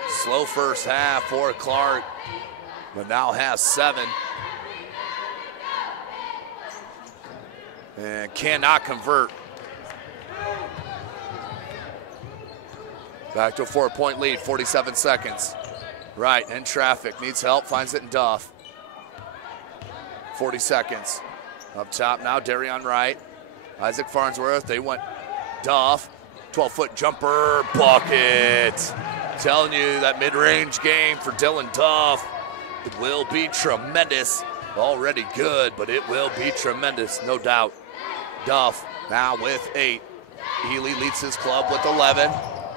Slow first half for Clark, but now has 7. And cannot convert. Back to a 4-point lead, 47 seconds. Right, in traffic, needs help, finds it in Duff. 40 seconds. Up top now, Darion Wright. Isaac Farnsworth, they went Duff. 12-foot jumper, bucket. Telling you that mid-range game for Dylan Duff, it will be tremendous. Already good, but it will be tremendous, no doubt. Duff now with 8. Ely leads his club with 11.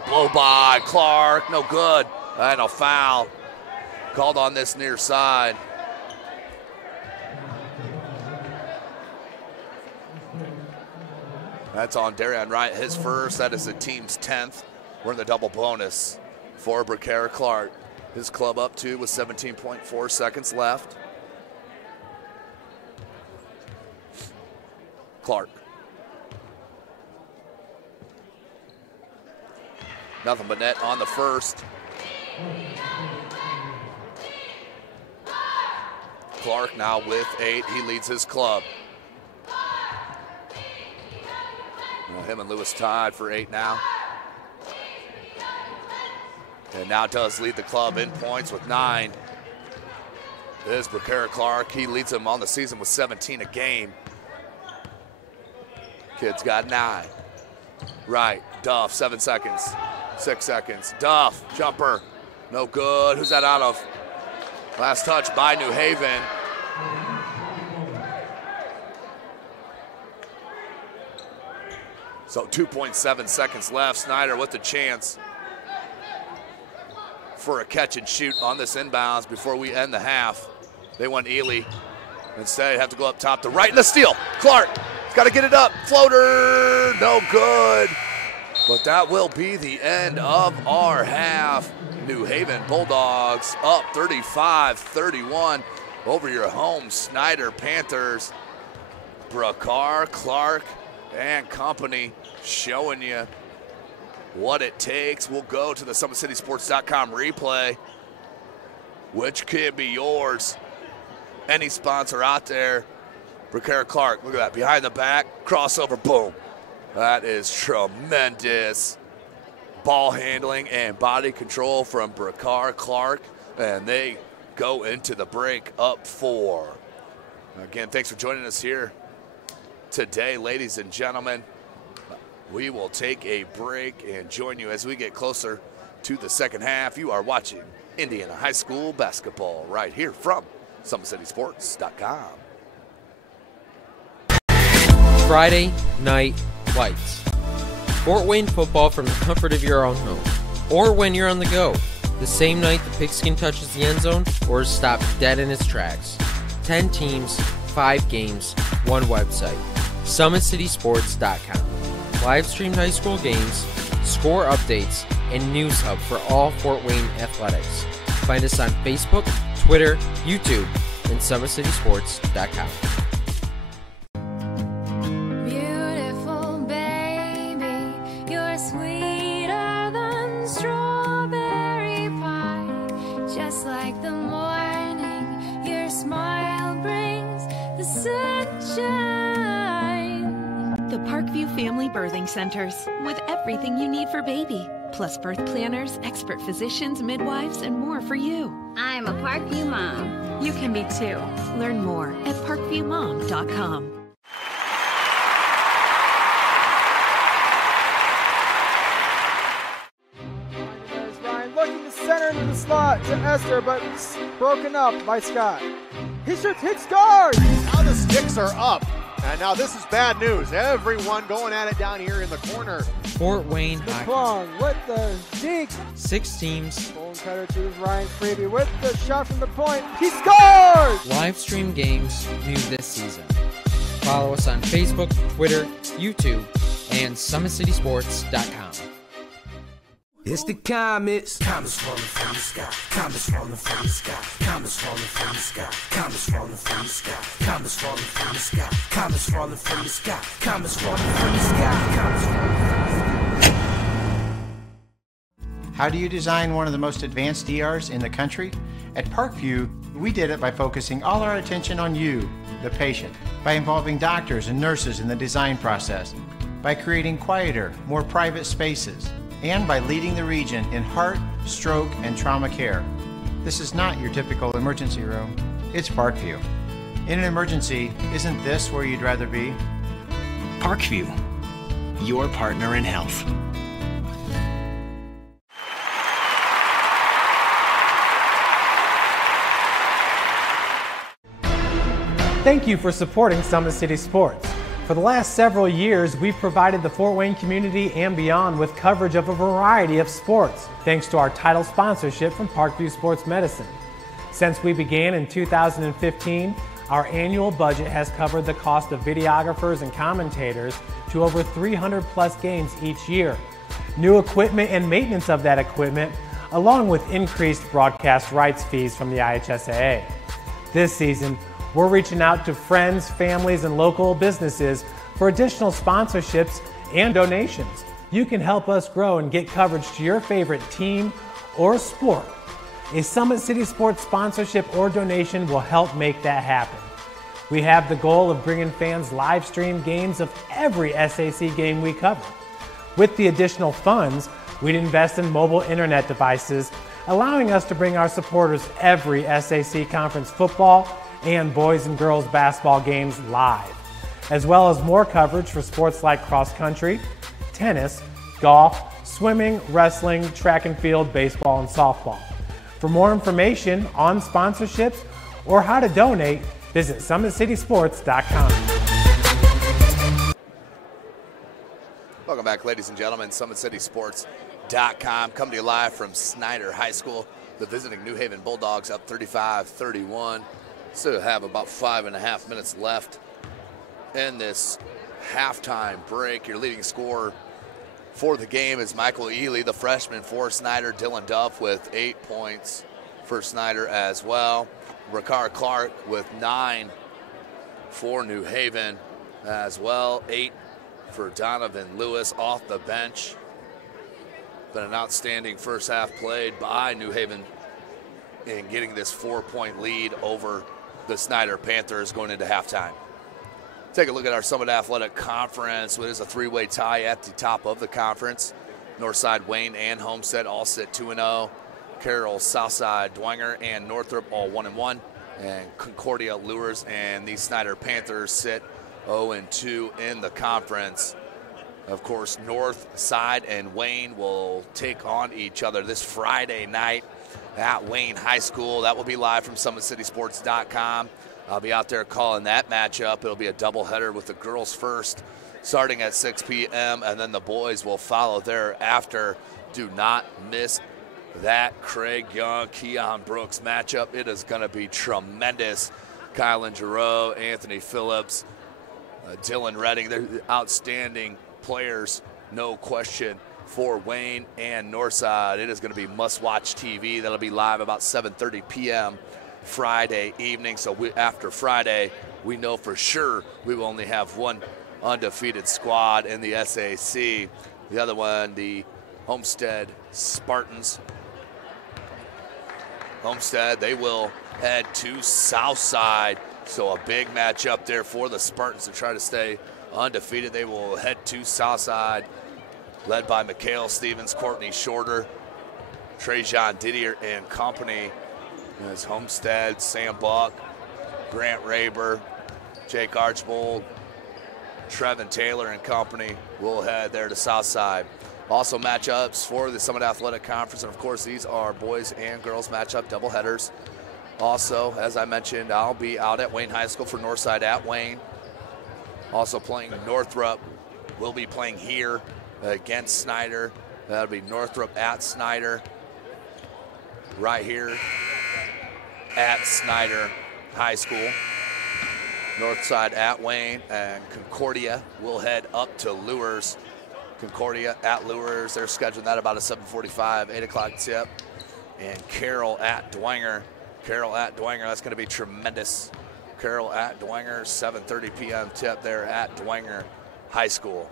Blow by Clark, no good. And a foul called on this near side. That's on Darian Wright, his first. That is the team's 10th. We're in the double bonus for Bricara Clark. His club up 2 with 17.4 seconds left. Clark. Nothing but net on the first. Clark now with 8. He leads his club. Well, him and Lewis tied for 8 now. And now does lead the club in points with 9. This is Bricara Clark. He leads them on the season with 17 a game. Kid's got 9. Right, Duff, 7 seconds. 6 seconds. Duff, jumper, no good. Who's that out of? Last touch by New Haven. So 2.7 seconds left. Snider with the chance for a catch and shoot on this inbounds before we end the half. They want Ely. Instead, have to go up top to right, and the steal. Clark, got to get it up. Floater, no good. But that will be the end of our half. New Haven Bulldogs up 35-31 over your home Snider Panthers. Bricara Clark and company showing you what it takes. We'll go to the SummitCitySports.com replay, which can be yours. Any sponsor out there. Bricara Clark, look at that, behind the back, crossover, boom. That is tremendous ball handling and body control from Bricara Clark, and they go into the break up 4. Again, thanks for joining us here today, ladies and gentlemen. We will take a break and join you as we get closer to the second half. You are watching Indiana High School basketball right here from SummitCitySports.com. Friday Night Lights. Fort Wayne football from the comfort of your own home, or when you're on the go, the same night the pigskin touches the end zone or is stopped dead in its tracks. 10 teams, 5 games, 1 website. SummitCitySports.com. Live streamed high school games, score updates, and news hub for all Fort Wayne athletics. Find us on Facebook, Twitter, YouTube, and SummitCitySports.com. Beautiful baby, you're sweeter than strawberry pie. Just like the morning, your smile brings the sunshine. The Parkview Family Birthing Centers, with everything you need for baby, plus birth planners, expert physicians, midwives, and more for you. I'm a Parkview mom. You can be too. Learn more at parkviewmom.com. There's Ryan looking to center into the slot to Esther, but broken up by Scott. He shoots, hits guard! Now the sticks are up. And now this is bad news. Everyone going at it down here in the corner. Fort Wayne The hockey. Plum with the deke. 6 teams. Bone cutter to Ryan Freeby with the shot from the point. He scores! Live stream games new this season. Follow us on Facebook, Twitter, YouTube, and SummitCitySports.com. It's the Comets. Comets falling from the sky. Comets falling from the sky. Comets falling from the sky. Comets falling from the sky. Comets falling from the sky. Comets falling from the sky. Comets falling from the sky. Comets falling from the sky. How do you design one of the most advanced ERs in the country? At Parkview, we did it by focusing all our attention on you, the patient, by involving doctors and nurses in the design process, by creating quieter, more private spaces, and by leading the region in heart, stroke, and trauma care. This is not your typical emergency room. It's Parkview. In an emergency, isn't this where you'd rather be? Parkview, your partner in health. Thank you for supporting Summit City Sports. For the last several years, we've provided the Fort Wayne community and beyond with coverage of a variety of sports, thanks to our title sponsorship from Parkview Sports Medicine. Since we began in 2015, Our annual budget has covered the cost of videographers and commentators to over 300 plus games each year. New equipment and maintenance of that equipment, along with increased broadcast rights fees from the IHSAA. This season, we're reaching out to friends, families, and local businesses for additional sponsorships and donations. You can help us grow and get coverage to your favorite team or sport. A Summit City Sports sponsorship or donation will help make that happen. We have the goal of bringing fans live stream games of every SAC game we cover. With the additional funds, we'd invest in mobile internet devices, allowing us to bring our supporters every SAC conference football and boys and girls basketball games live, as well as more coverage for sports like cross country, tennis, golf, swimming, wrestling, track and field, baseball, and softball. For more information on sponsorships or how to donate, visit SummitCitySports.com. Welcome back, ladies and gentlemen. SummitCitySports.com. Coming to you live from Snider High School. The visiting New Haven Bulldogs up 35-31. Still have about 5.5 minutes left in this halftime break. Your leading scorer for the game is Michael Ely, the freshman for Snider. Dylan Duff with 8 points for Snider as well. Ricard Clark with 9 for New Haven as well. 8 for Donovan Lewis off the bench. Been an outstanding first half played by New Haven in getting this 4-point lead over the Snider Panthers going into halftime. Take a look at our Summit Athletic Conference. It is a three-way tie at the top of the conference. Northside, Wayne, and Homestead all sit 2-0. Carroll, Southside, Dwenger, and Northrop all 1-1. And Concordia, Lures, and the Snider Panthers sit 0-2 in the conference. Of course, Northside and Wayne will take on each other this Friday night at Wayne High School. That will be live from SummitCitySports.com. I'll be out there calling that matchup. It'll be a doubleheader with the girls first, starting at 6 p.m., and then the boys will follow thereafter. Do not miss that Craig Young, Keon Brooks matchup. It is going to be tremendous. Kylan Giroux, Anthony Phillips, Dylan Redding, they're outstanding players, no question, for Wayne and Northside. It is going to be must-watch TV. That'll be live about 7:30 p.m. Friday evening. So after Friday, we know for sure we will only have one undefeated squad in the SAC. The other one, the Homestead Spartans. Homestead, they will head to Southside. So a big matchup there for the Spartans to try to stay undefeated. They will head to Southside, led by Mikhail Stevens, Courtney Shorter, Trajan Didier and company. As Homestead, Sam Buck, Grant Raber, Jake Archbold, Trevin Taylor and company will head there to Southside. Also matchups for the Summit Athletic Conference, and of course these are boys and girls matchup doubleheaders. Also, as I mentioned, I'll be out at Wayne High School for Northside at Wayne. Also playing Northrop. We'll be playing here against Snider. That'll be Northrop at Snider. Right here at Snider High School. Northside at Wayne, and Concordia will head up to Lures. Concordia at Lures, they're scheduling that about a 7:45, 8 o'clock tip. And Carroll at Dwenger. Carroll at Dwenger, that's going to be tremendous. Carroll at Dwenger, 7:30 p.m. tip there at Dwenger High School.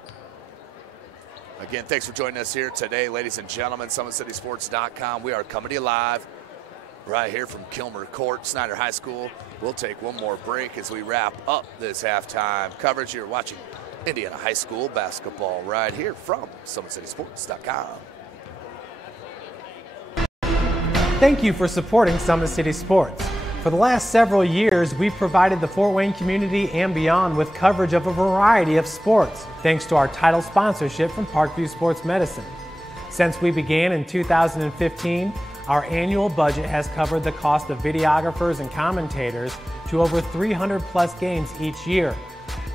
Again, thanks for joining us here today, ladies and gentlemen. SummitCitySports.com. We are coming to you live right here from Kilmer Court, Snider High School. We'll take one more break as we wrap up this halftime coverage. You're watching Indiana High School basketball right here from SummitCitySports.com. Thank you for supporting Summit City Sports. For the last several years, we've provided the Fort Wayne community and beyond with coverage of a variety of sports, thanks to our title sponsorship from Parkview Sports Medicine. Since we began in 2015, our annual budget has covered the cost of videographers and commentators to over 300 plus games each year.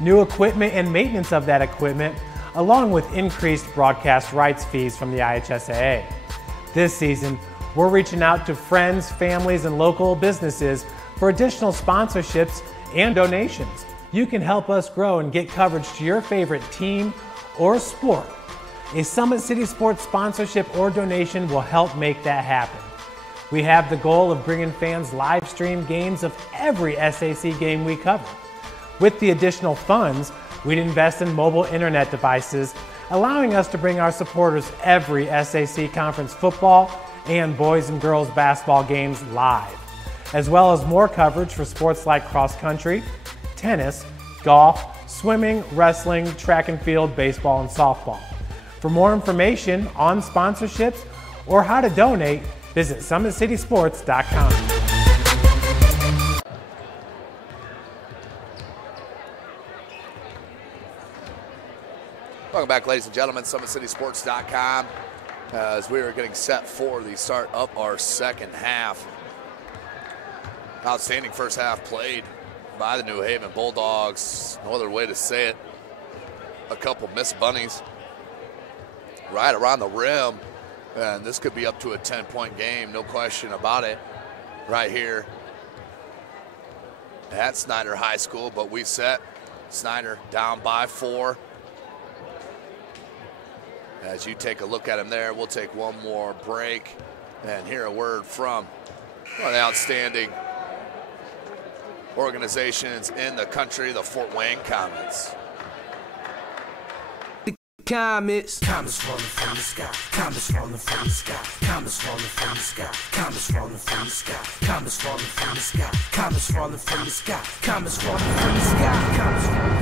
New equipment and maintenance of that equipment, along with increased broadcast rights fees from the IHSAA. This season, we're reaching out to friends, families, and local businesses for additional sponsorships and donations. You can help us grow and get coverage to your favorite team or sport. A Summit City Sports sponsorship or donation will help make that happen. We have the goal of bringing fans live stream games of every SAC game we cover. With the additional funds, we'd invest in mobile internet devices, allowing us to bring our supporters every SAC conference football and boys and girls basketball games live, as well as more coverage for sports like cross country, tennis, golf, swimming, wrestling, track and field, baseball, and softball. For more information on sponsorships or how to donate, visit SummitCitySports.com. Welcome back, ladies and gentlemen, SummitCitySports.com, as we are getting set for the start of our second half. Outstanding first half played by the New Haven Bulldogs. No other way to say it. A couple missed bunnies right around the rim, and this could be up to a 10-point game, no question about it, right here at Snider High School. But we set Snider down by 4. As you take a look at him there, we'll take one more break and hear a word from one of the outstanding organizations in the country, the Fort Wayne Comets. Comets. Comets falling from the sky. Comets falling from the sky. Comets falling from the sky. Comets falling from the sky. Comets falling from the sky. Comets falling from the sky. Comets falling from the sky. Comets falling from the sky.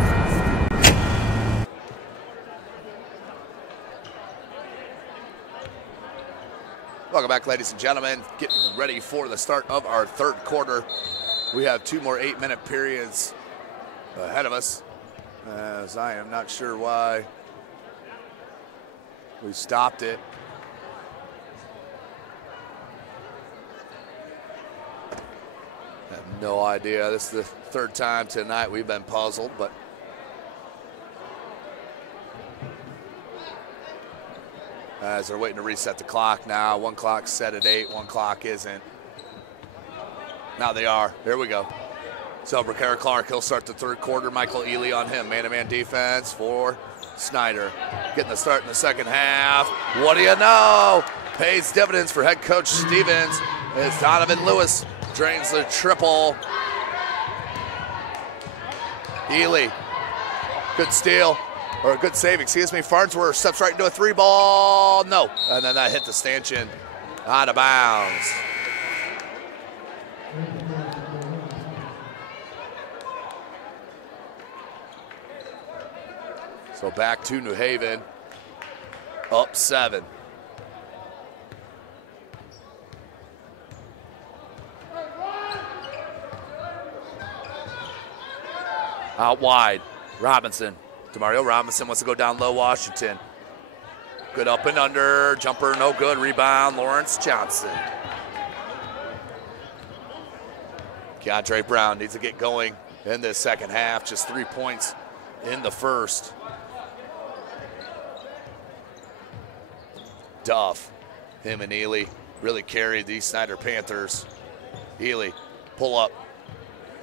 Welcome back, ladies and gentlemen. Getting ready for the start of our third quarter. We have 2 more 8-minute periods ahead of us, as I am not sure why we stopped it. I have no idea. This is the third time tonight we've been puzzled, but as they're waiting to reset the clock now. One clock's set at 8, one clock isn't. Now they are. Here we go. So Bracara Clark, he'll start the third quarter. Michael Ely on him. Man-to-man defense for Snider. Getting the start in the second half. What do you know? Pays dividends for head coach Stevens as Donovan Lewis drains the triple. Ely, good steal. Or a good save, excuse me. Farnsworth steps right into a 3-ball. No. And then that hit the stanchion out of bounds. So back to New Haven. Up 7. Out wide. Robinson. Demario Robinson wants to go down low. Washington. Good up and under. Jumper no good. Rebound. Lawrence Johnson. Keandre Brown needs to get going in this second half. Just 3 points in the first. Duff. Him and Ely really carried these Snider Panthers. Ely. Pull up.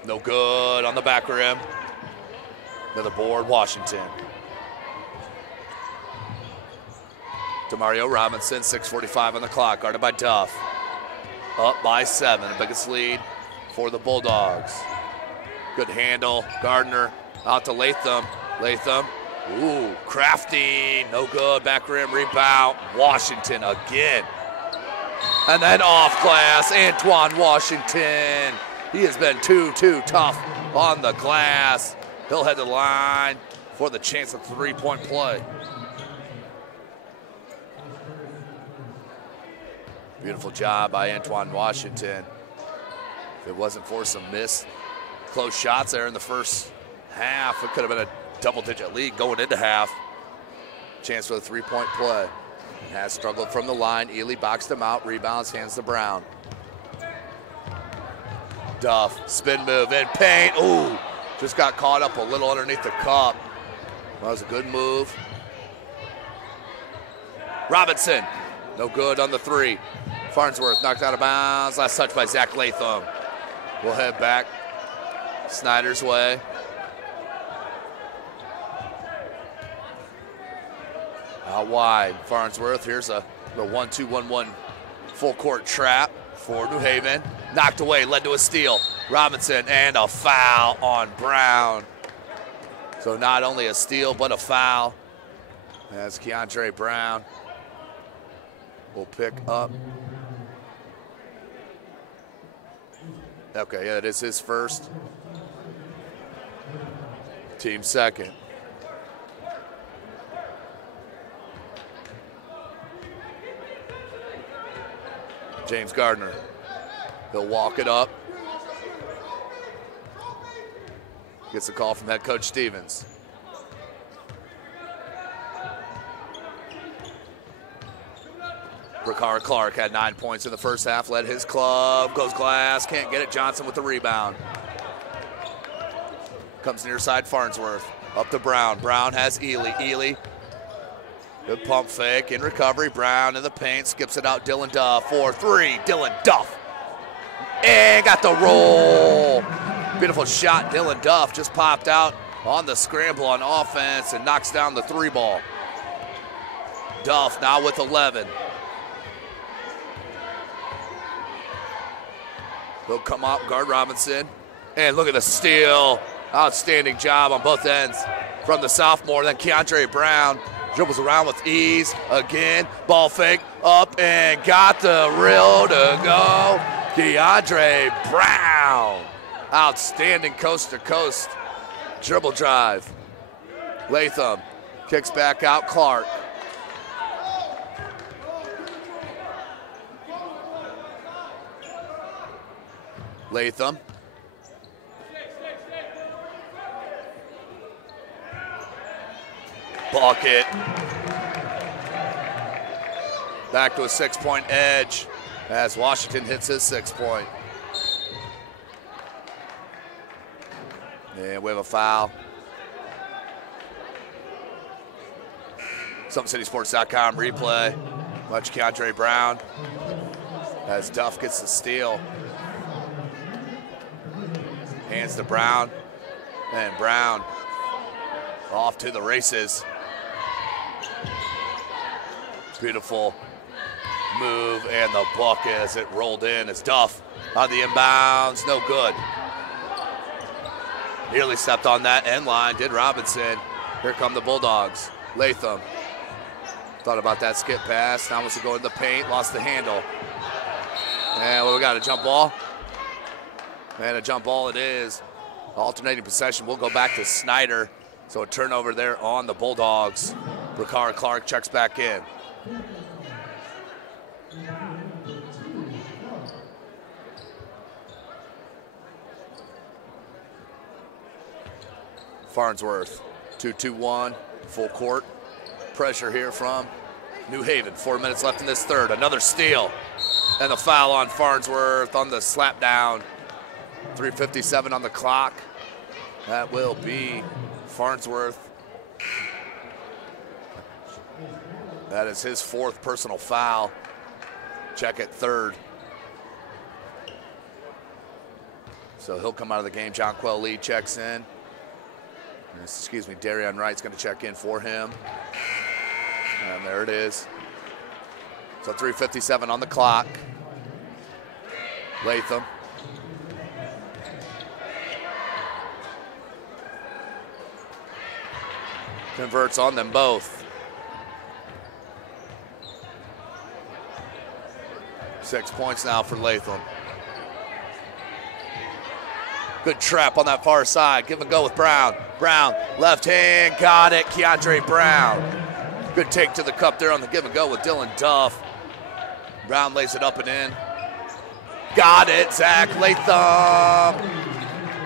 No good on the back rim. Another board, Washington. Demario Robinson, 6:45 on the clock, guarded by Duff. Up by 7, the biggest lead for the Bulldogs. Good handle, Gardner out to Latham. Latham, ooh, crafty, no good, back rim rebound. Washington again. And then off glass, Antoine Washington. He has been too tough on the glass. He'll head to the line for the chance of 3-point play. Beautiful job by Antoine Washington. If it wasn't for some missed close shots there in the first half, it could have been a double-digit lead going into half. Chance for the 3-point play. Has struggled from the line. Ely boxed him out, rebounds, hands to Brown. Duff, spin move in paint. Ooh. Just got caught up a little underneath the cup. That was a good move. Robinson, no good on the 3. Farnsworth knocked out of bounds. Last touch by Zach Latham. We'll head back Snider's way. Out wide, Farnsworth. Here's the 1-2-1-1 full court trap for New Haven. Knocked away, led to a steal. Robinson, and a foul on Brown. So not only a steal, but a foul. As Keandre Brown will pick up. Okay, yeah, it is his first. Team second. James Gardner. He'll walk it up. Gets a call from head coach Stevens. Ricard Clark had 9 points in the first half, led his club, goes glass, can't get it. Johnson with the rebound. Comes near side Farnsworth, up to Brown. Brown has Ely. Ely, good pump fake in recovery. Brown in the paint, skips it out. Dylan Duff, 4-3, Dylan Duff. And got the roll. Beautiful shot, Dylan Duff just popped out on the scramble on offense and knocks down the 3 ball. Duff now with 11. He'll come up, guard Robinson. And look at the steal. Outstanding job on both ends from the sophomore. Then Keandre Brown dribbles around with ease. Again, ball fake, up and got the reel to go. Keandre Brown. Outstanding coast-to-coast dribble drive. Latham kicks back out, Clark. Latham. Bucket. Back to a 6-point edge as Washington hits his 6-point. And we have a foul. SummitCitySports.com replay. Watch Keandre Brown as Duff gets the steal. Hands to Brown. And Brown off to the races. Beautiful move and the bucket as it rolled in. It's Duff on the inbounds. No good. Nearly stepped on that end line, did Robinson. Here come the Bulldogs. Latham. Thought about that skip pass. Now wants to go in the paint, lost the handle. And we got a jump ball. And a jump ball it is. Alternating possession will go back to Snider. So a turnover there on the Bulldogs. Ricard Clark checks back in. Farnsworth, 2-2-1, full court. Pressure here from New Haven. 4 minutes left in this third. Another steal. And the foul on Farnsworth on the slap down. 3:57 on the clock. That will be Farnsworth. That is his 4th personal foul. Check at 3rd. So he'll come out of the game. Jonquel Lee checks in. Excuse me, Darian Wright's going to check in for him. And there it is. So 3:57 on the clock. Latham. Converts on them both. 6 points now for Latham. Good trap on that far side. Give and go with Brown. Brown, left hand, got it. Keandre Brown. Good take to the cup there on the give and go with Dylan Duff. Brown lays it up and in. Got it, Zach Latham.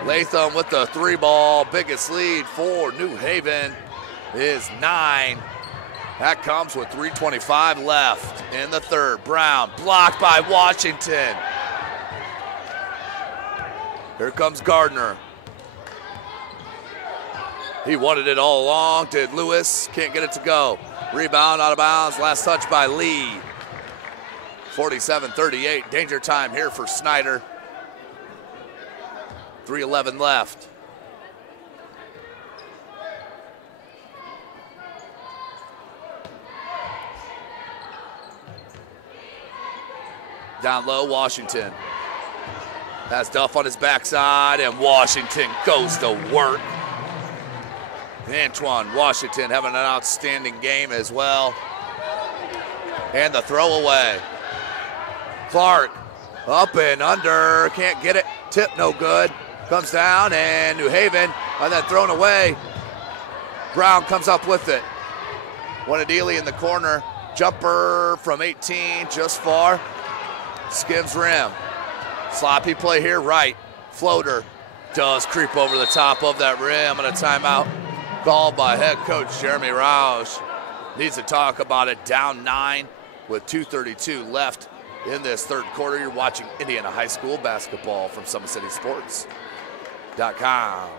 Latham with the 3 ball. Biggest lead for New Haven is 9. That comes with 3:25 left in the third. Brown blocked by Washington. Here comes Gardner. He wanted it all along, did Lewis. Can't get it to go. Rebound out of bounds. Last touch by Lee. 47-38. Danger time here for Snider. 3:11 left. Down low, Washington. Has Duff on his backside, and Washington goes to work. Antoine Washington having an outstanding game as well. And the throwaway. Clark up and under, can't get it. Tip no good. Comes down, and New Haven on that thrown away. Brown comes up with it. Wanadili in the corner. Jumper from 18, just far. Skims rim. Sloppy play here, right. Floater does creep over the top of that rim, and a timeout called by head coach Jeremy Roush. Needs to talk about it. Down 9 with 2:32 left in this third quarter. You're watching Indiana High School basketball from SummitCitySports.com.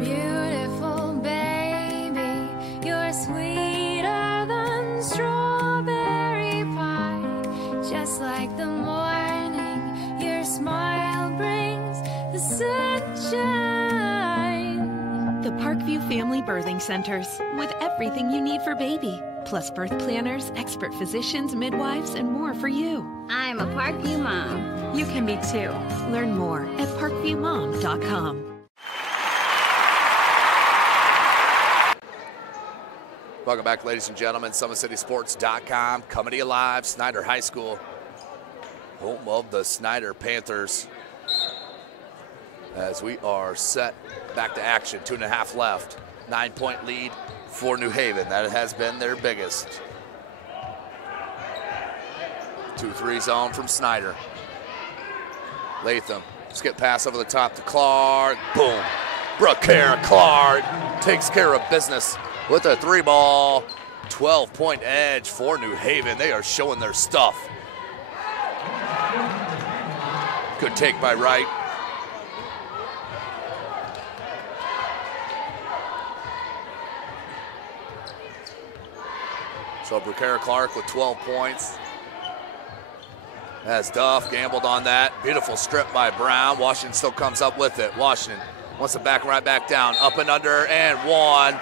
Beautiful baby, you're sweeter than strawberry pie. Just like the morning, your smile brings the sunshine. The Parkview Family Birthing Centers, with everything you need for baby, plus birth planners, expert physicians, midwives, and more for you. I'm a Parkview mom. You can be too. Learn more at parkviewmom.com. Welcome back, ladies and gentlemen. SummitCitySports.com, coming to you live. Snider High School, home of the Snider Panthers. As we are set back to action, 2.5 left. 9-point lead for New Haven. That has been their biggest. 2-3 zone from Snider. Latham, skip pass over the top to Clark. Boom. Brookair Clark takes care of business with a 3-ball. 12-point edge for New Haven. They are showing their stuff. Good take by Wright. So Brookair Clark with 12 points. As Duff gambled on that. Beautiful strip by Brown. Washington still comes up with it. Washington wants to back right back down. Up and under, and one.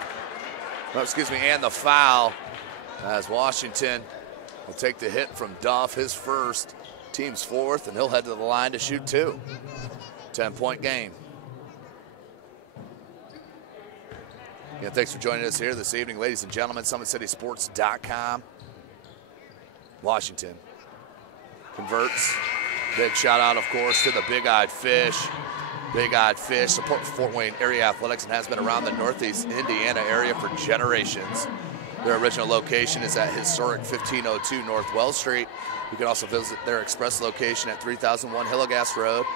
Oh, excuse me, and the foul. As Washington will take the hit from Duff, his first, team's fourth, and he'll head to the line to shoot 2. 10-point game. Again, thanks for joining us here this evening, ladies and gentlemen. SummitCitySports.com. Washington converts. Big shout out, of course, to the Big Eyed Fish. Big Eyed Fish support Fort Wayne area athletics and has been around the Northeast Indiana area for generations. Their original location is at historic 1502 North Wells Street. You can also visit their express location at 3001 Hillegas Road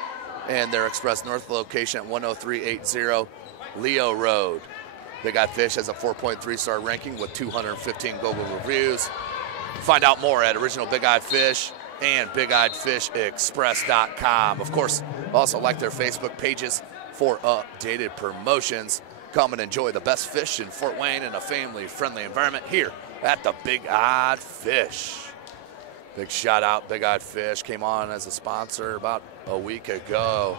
and their express north location at 10380 Leo Road. Big Eyed Fish has a 4.3-star ranking with 215 Google reviews. Find out more at Original Big Eyed Fish and BigEyedFishExpress.com. Of course, also like their Facebook pages for updated promotions. Come and enjoy the best fish in Fort Wayne in a family-friendly environment here at the Big Eyed Fish. Big shout out, Big Eyed Fish came on as a sponsor about a week ago.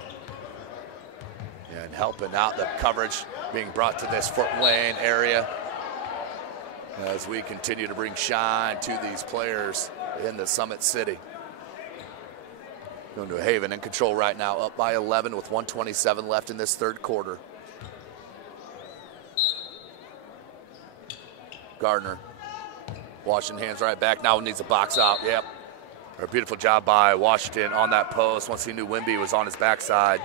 And helping out the coverage being brought to this Fort Wayne area as we continue to bring shine to these players in the Summit City. Going to Haven in control right now, up by 11 with 1:27 left in this third quarter. Gardner, Washington hands right back, now needs a box out, yep. A beautiful job by Washington on that post once he knew Wimby was on his backside.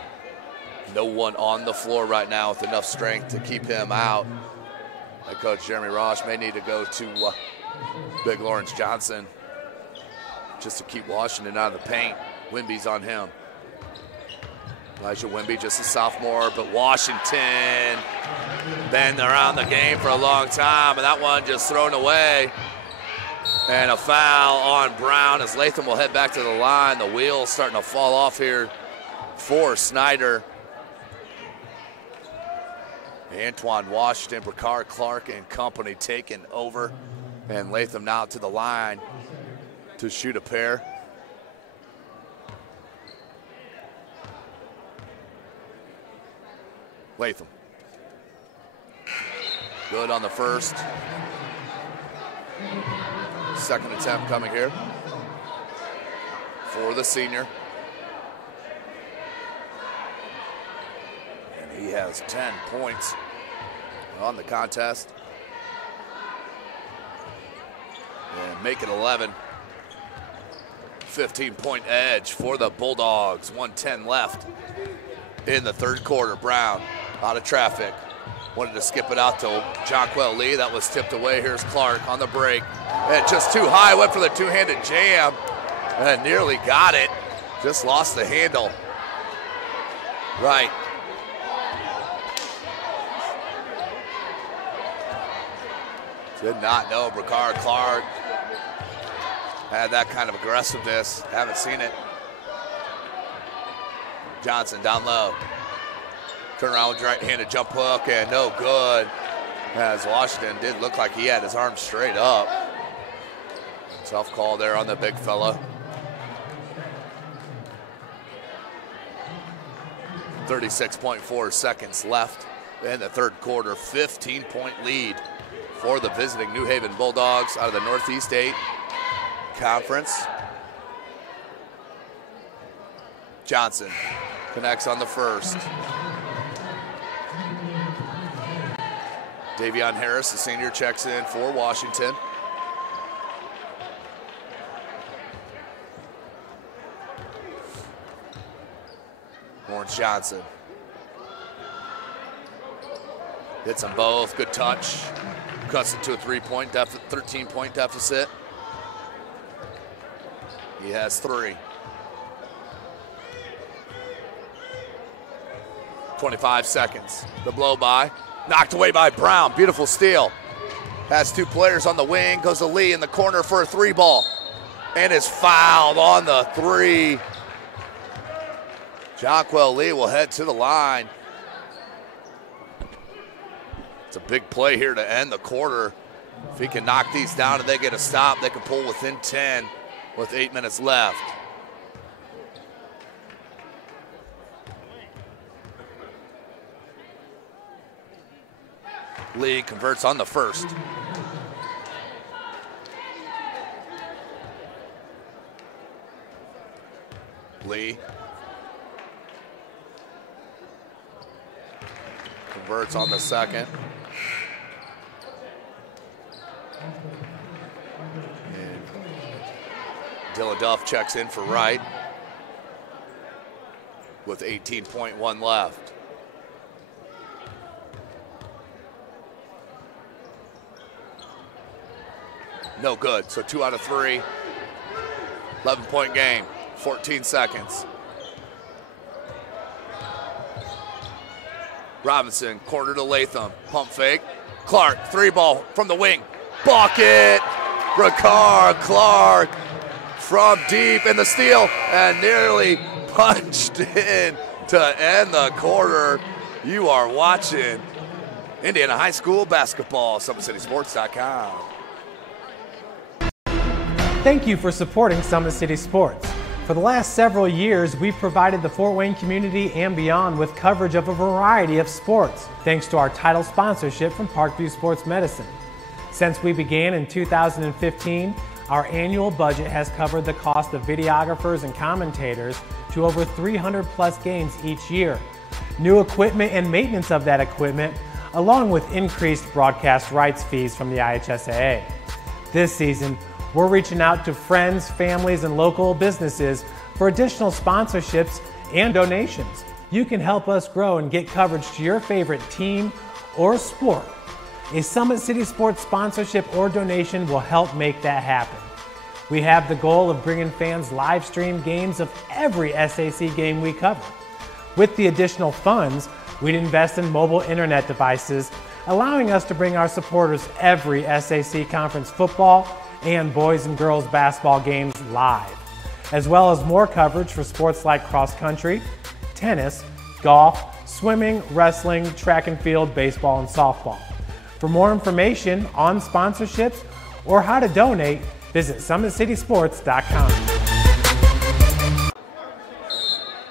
No one on the floor right now with enough strength to keep him out. Head coach Jeremy Rosh may need to go to Big Lawrence Johnson just to keep Washington out of the paint. Wimby's on him. Elijah Wimby, just a sophomore, but Washington been around the game for a long time, and that one just thrown away. And a foul on Brown as Latham will head back to the line. The wheel's starting to fall off here for Snider. Antoine Washington, Brookair Clark and company taking over. And Latham now to the line to shoot a pair. Latham. Good on the first. Second attempt coming here for the senior. And he has 10 points on the contest. And make it 11. 15-point edge for the Bulldogs. 1:10 left in the third quarter. Brown out of traffic. Wanted to skip it out to Jonquel Lee. That was tipped away. Here's Clark on the break. And just too high. Went for the two-handed jam. And nearly got it. Just lost the handle. Right. Did not know Bricard Clark had that kind of aggressiveness. Haven't seen it. Johnson down low. Turn around with right-handed jump hook and no good. As Washington did look like he had his arm straight up. Tough call there on the big fella. 36.4 seconds left in the third quarter. 15-point lead for the visiting New Haven Bulldogs out of the Northeast 8 Conference. Johnson connects on the first. Davion Harris, the senior, checks in for Washington. Lawrence Johnson. Hits them both, good touch. Cuts it to a 13-point deficit. He has 3. 25 seconds. The blow by. Knocked away by Brown. Beautiful steal. Has 2 players on the wing. Goes to Lee in the corner for a 3-ball. And is fouled on the 3. Jonquel Lee will head to the line. It's a big play here to end the quarter. If he can knock these down and they get a stop, they can pull within 10 with 8 minutes left. Lee converts on the first. Lee converts on the second. And Dylan Duff checks in for Wright with 18.1 left. No good, so 2 out of 3. 11-point game, 14 seconds. Robinson, corner to Latham, pump fake. Clark, 3-ball from the wing. Bucket! Bricard Clark from deep in the steal and nearly punched in to end the quarter. You are watching Indiana High School basketball, SummitCitySports.com. Thank you for supporting Summit City Sports. For the last several years, we've provided the Fort Wayne community and beyond with coverage of a variety of sports, thanks to our title sponsorship from Parkview Sports Medicine. Since we began in 2015, our annual budget has covered the cost of videographers and commentators to over 300 plus games each year. New equipment and maintenance of that equipment, along with increased broadcast rights fees from the IHSAA. This season, we're reaching out to friends, families, and local businesses for additional sponsorships and donations. You can help us grow and get coverage to your favorite team or sport. A Summit City Sports sponsorship or donation will help make that happen. We have the goal of bringing fans live stream games of every SAC game we cover. With the additional funds, we'd invest in mobile internet devices, allowing us to bring our supporters every SAC conference football and boys and girls basketball games live, as well as more coverage for sports like cross country, tennis, golf, swimming, wrestling, track and field, baseball, and softball. For more information on sponsorships or how to donate, visit SummitCitySports.com.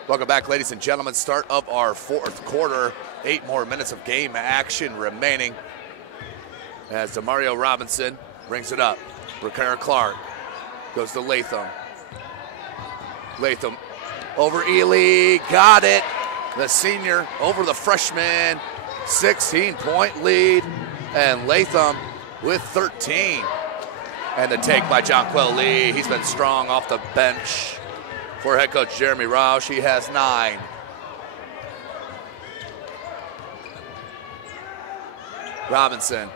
Welcome back, ladies and gentlemen. Start of our fourth quarter. 8 more minutes of game action remaining as DeMario Robinson brings it up. Brickera Clark goes to Latham. Latham over Ely, got it. The senior over the freshman, 16-point lead, and Latham with 13. And the take by Jonquel Lee. He's been strong off the bench for head coach Jeremy Roush. He has 9. Robinson,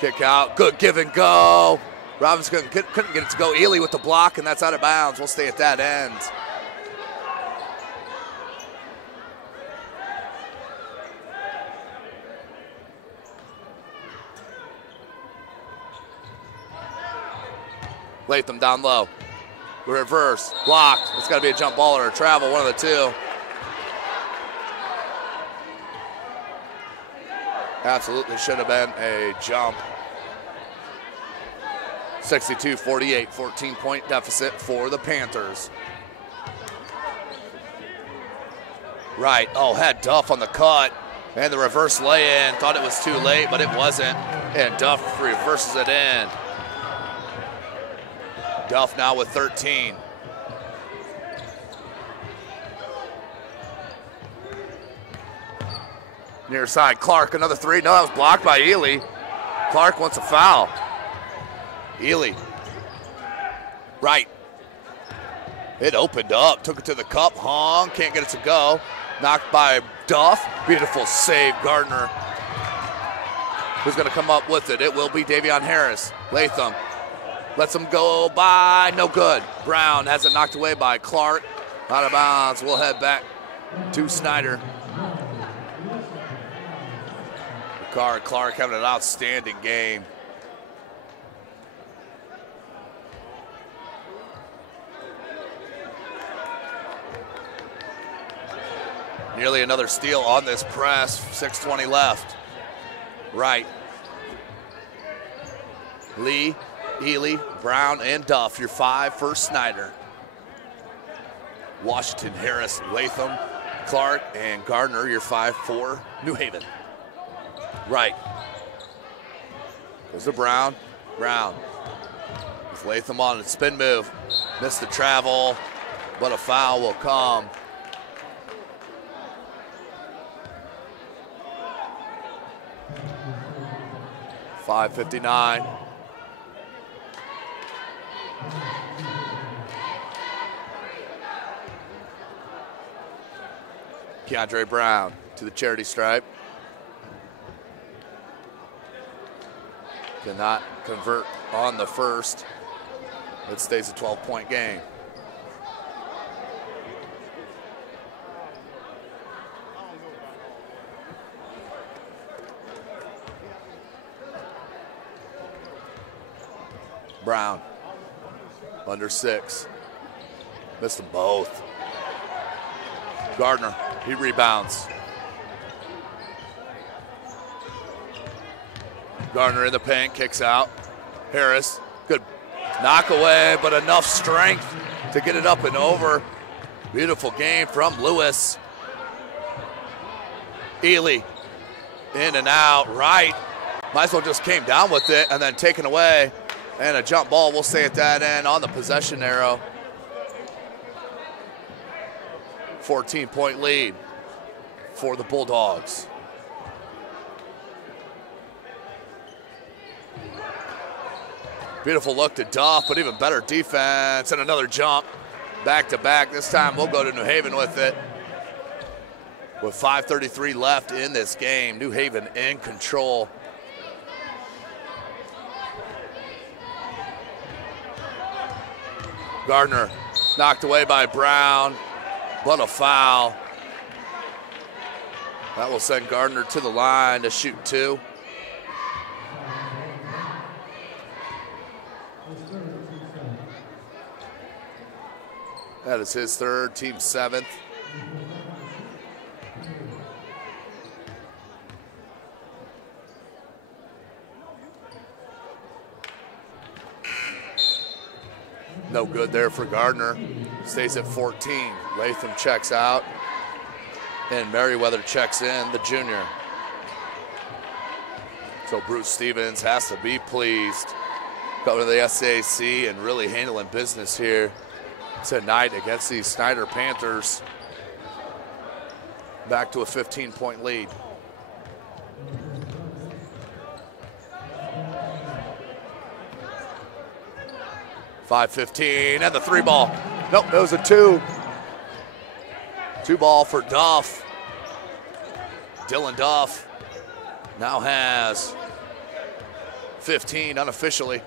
kick out, good give and go. Robinson couldn't get it to go. Ely with the block, and that's out of bounds. We'll stay at that end. Latham down low. Reverse, blocked. It's got to be a jump ball or a travel, one of the two. Absolutely should have been a jump. 62-48, 14-point deficit for the Panthers. Right, oh, had Duff on the cut, and the reverse lay-in. Thought it was too late, but it wasn't, and Duff reverses it in. Duff now with 13. Near side, Clark, another 3. No, that was blocked by Ely. Clark wants a foul. Ely. Right. It opened up, took it to the cup, hung, can't get it to go. Knocked by Duff. Beautiful save, Gardner. Who's gonna come up with it? It will be Davion Harris. Latham lets him go by, no good. Brown has it knocked away by Clark. Out of bounds, we'll head back to Snider. Clark having an outstanding game. Nearly another steal on this press, 6:20 left. Right. Lee, Ely, Brown, and Duff, your 5 for Snider. Washington, Harris, Latham, Clark, and Gardner, your 5 for New Haven. Right. Goes to Brown. Brown. With Latham on a spin move. Missed the travel, but a foul will come. .5:59. Keandre Brown to the charity stripe. Cannot convert on the first. It stays a 12-point game. Brown, under 6. Missed them both. Gardner, he rebounds. Gardner in the paint, kicks out. Harris, good knock away, but enough strength to get it up and over. Beautiful game from Lewis. Ely, in and out, right. Might as well just came down with it and then taken away. And a jump ball, we'll stay at that end on the possession arrow. 14-point lead for the Bulldogs. Beautiful look to Duff, but even better defense and another jump. Back to back. This time we'll go to New Haven with it. With 5:33 left in this game, New Haven in control. Gardner knocked away by Brown, but a foul. That will send Gardner to the line to shoot 2. That is his 3rd, team 7th. No good there for Gardner. Stays at 14. Latham checks out. And Merriweather checks in, the junior. So Bruce Stevens has to be pleased. Coming to the SAC and really handling business here tonight against these Snider Panthers. Back to a 15-point lead. .5:15 and the 3-ball. Nope, it was a 2. 2-ball for Duff. Dylan Duff now has 15 unofficially.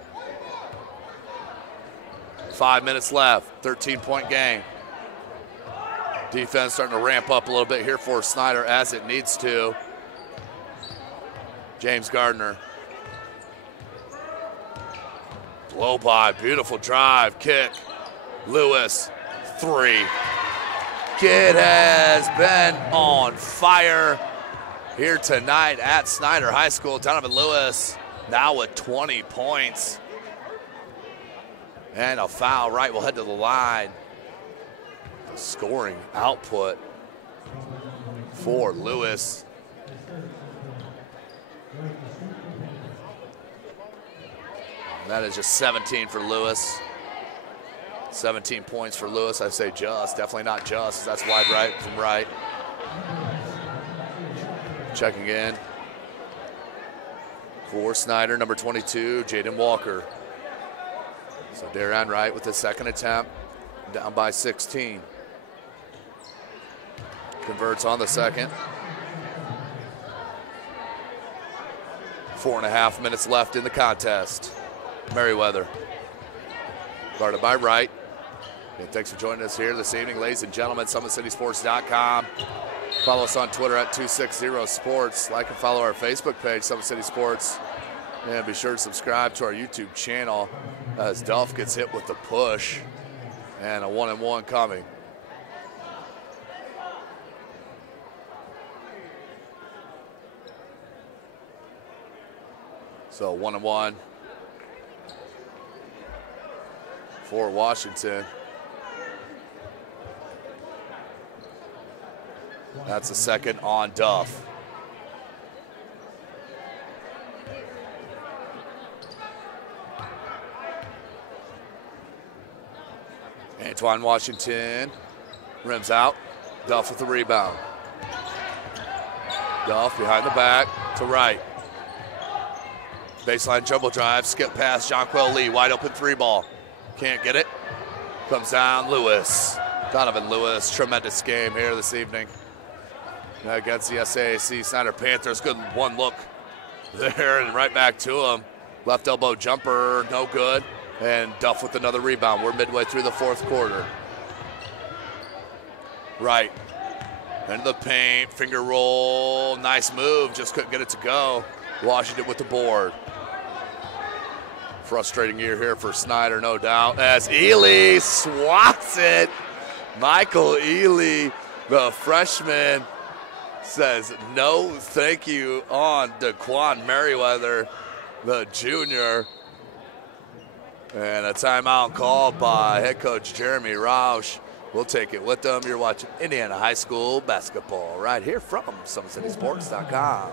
5 minutes left, 13-point game. Defense starting to ramp up a little bit here for Snider as it needs to. James Gardner. Blow by, beautiful drive, kick. Lewis, 3. Kid has been on fire here tonight at Snider High School. Donovan Lewis now with 20 points. And a foul right, we'll head to the line. Scoring output for Lewis. And that is just 17 for Lewis. 17 points for Lewis. I say just, definitely not just. That's wide right from right. Checking in for Snider, number 22, Jaden Walker. So Darren Wright with his second attempt, down by 16. Converts on the second. 4.5 minutes left in the contest. Merriweather, guarded by Wright. And thanks for joining us here this evening, ladies and gentlemen. SummitCitySports.com. Follow us on Twitter at 260sports. Like and follow our Facebook page, Summit City Sports. And be sure to subscribe to our YouTube channel as Duff gets hit with the push. And a 1-and-1 coming. So 1-and-1 for Washington. That's a second on Duff. Antoine Washington rims out. Duff with the rebound. Duff behind the back to Wright. Baseline jumble drive, skip past Jonquel Lee, wide open 3-ball. Can't get it. Comes down, Lewis. Donovan Lewis, tremendous game here this evening against the SAC Snider Panthers. Good one look there and right back to him. Left elbow jumper, no good. And Duff with another rebound. We're midway through the fourth quarter. Right. Into the paint, finger roll, nice move, just couldn't get it to go. Washington with the board. Frustrating year here for Snider, no doubt, as Ely swats it. Michael Ely, the freshman, says no thank you on Daquan Merriweather, the junior. And a timeout called by head coach Jeremy Roush. We'll take it with them. You're watching Indiana High School basketball right here from SummitCitySports.com.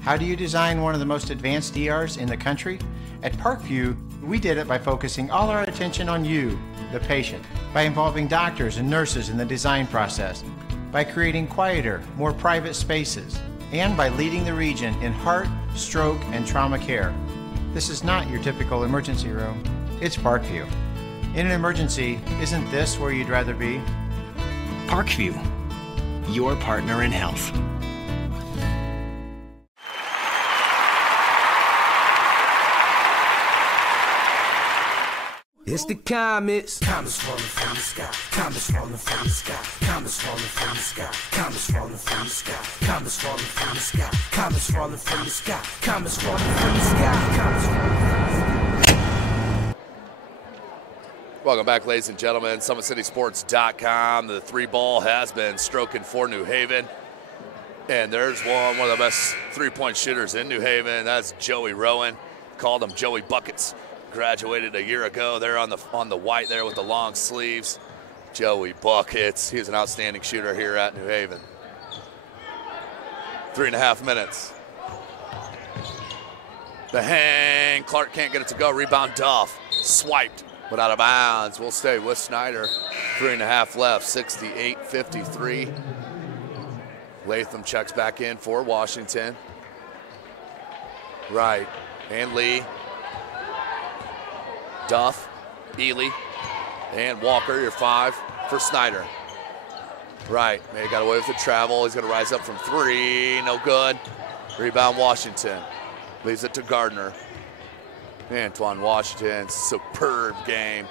How do you design one of the most advanced ERs in the country? At Parkview, we did it by focusing all our attention on you, the patient, by involving doctors and nurses in the design process, by creating quieter, more private spaces, and by leading the region in heart, stroke, and trauma care. This is not your typical emergency room. It's Parkview. In an emergency, isn't this where you'd rather be? Parkview, your partner in health. It's the Comets. Comets falling from the sky. Comets falling from the sky. Comets falling from the sky. Comets falling from the sky. Comets falling from the sky. Comets falling from the sky. Comets falling from the sky. Comets falling from the sky. Welcome back, ladies and gentlemen. SummitCitySports.com. The 3-ball has been stroking for New Haven. And there's one of the best 3-point shooters in New Haven. That's Joey Rowan. Called him Joey Buckets. Graduated a year ago there on the white there with the long sleeves. Joey buckets. He's an outstanding shooter here at New Haven. 3.5 minutes. The hang. Clark can't get it to go. Rebound Duff. Swiped, but out of bounds. We'll stay with Snider. 3.5 left. 68-53. Latham checks back in for Washington. Right. And Lee. Duff. Ely. And Walker, your 5 for Snider. Right. May got away with the travel. He's going to rise up from 3. No good. Rebound Washington. Leaves it to Gardner. Antoine Washington, superb game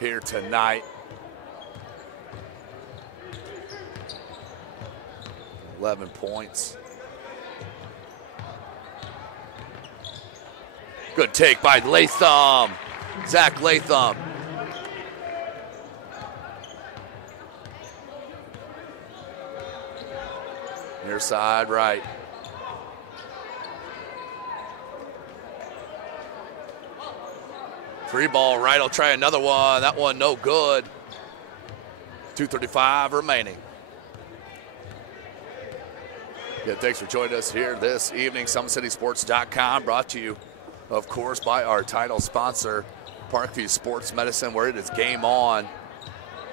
here tonight. 11 points. Good take by Latham. Zach Latham. Near side, right. Free ball right, I'll try another one. That one no good. 2:35 remaining. Yeah, thanks for joining us here this evening. SummitCitySports.com brought to you, of course, by our title sponsor, Parkview Sports Medicine, where it is game on.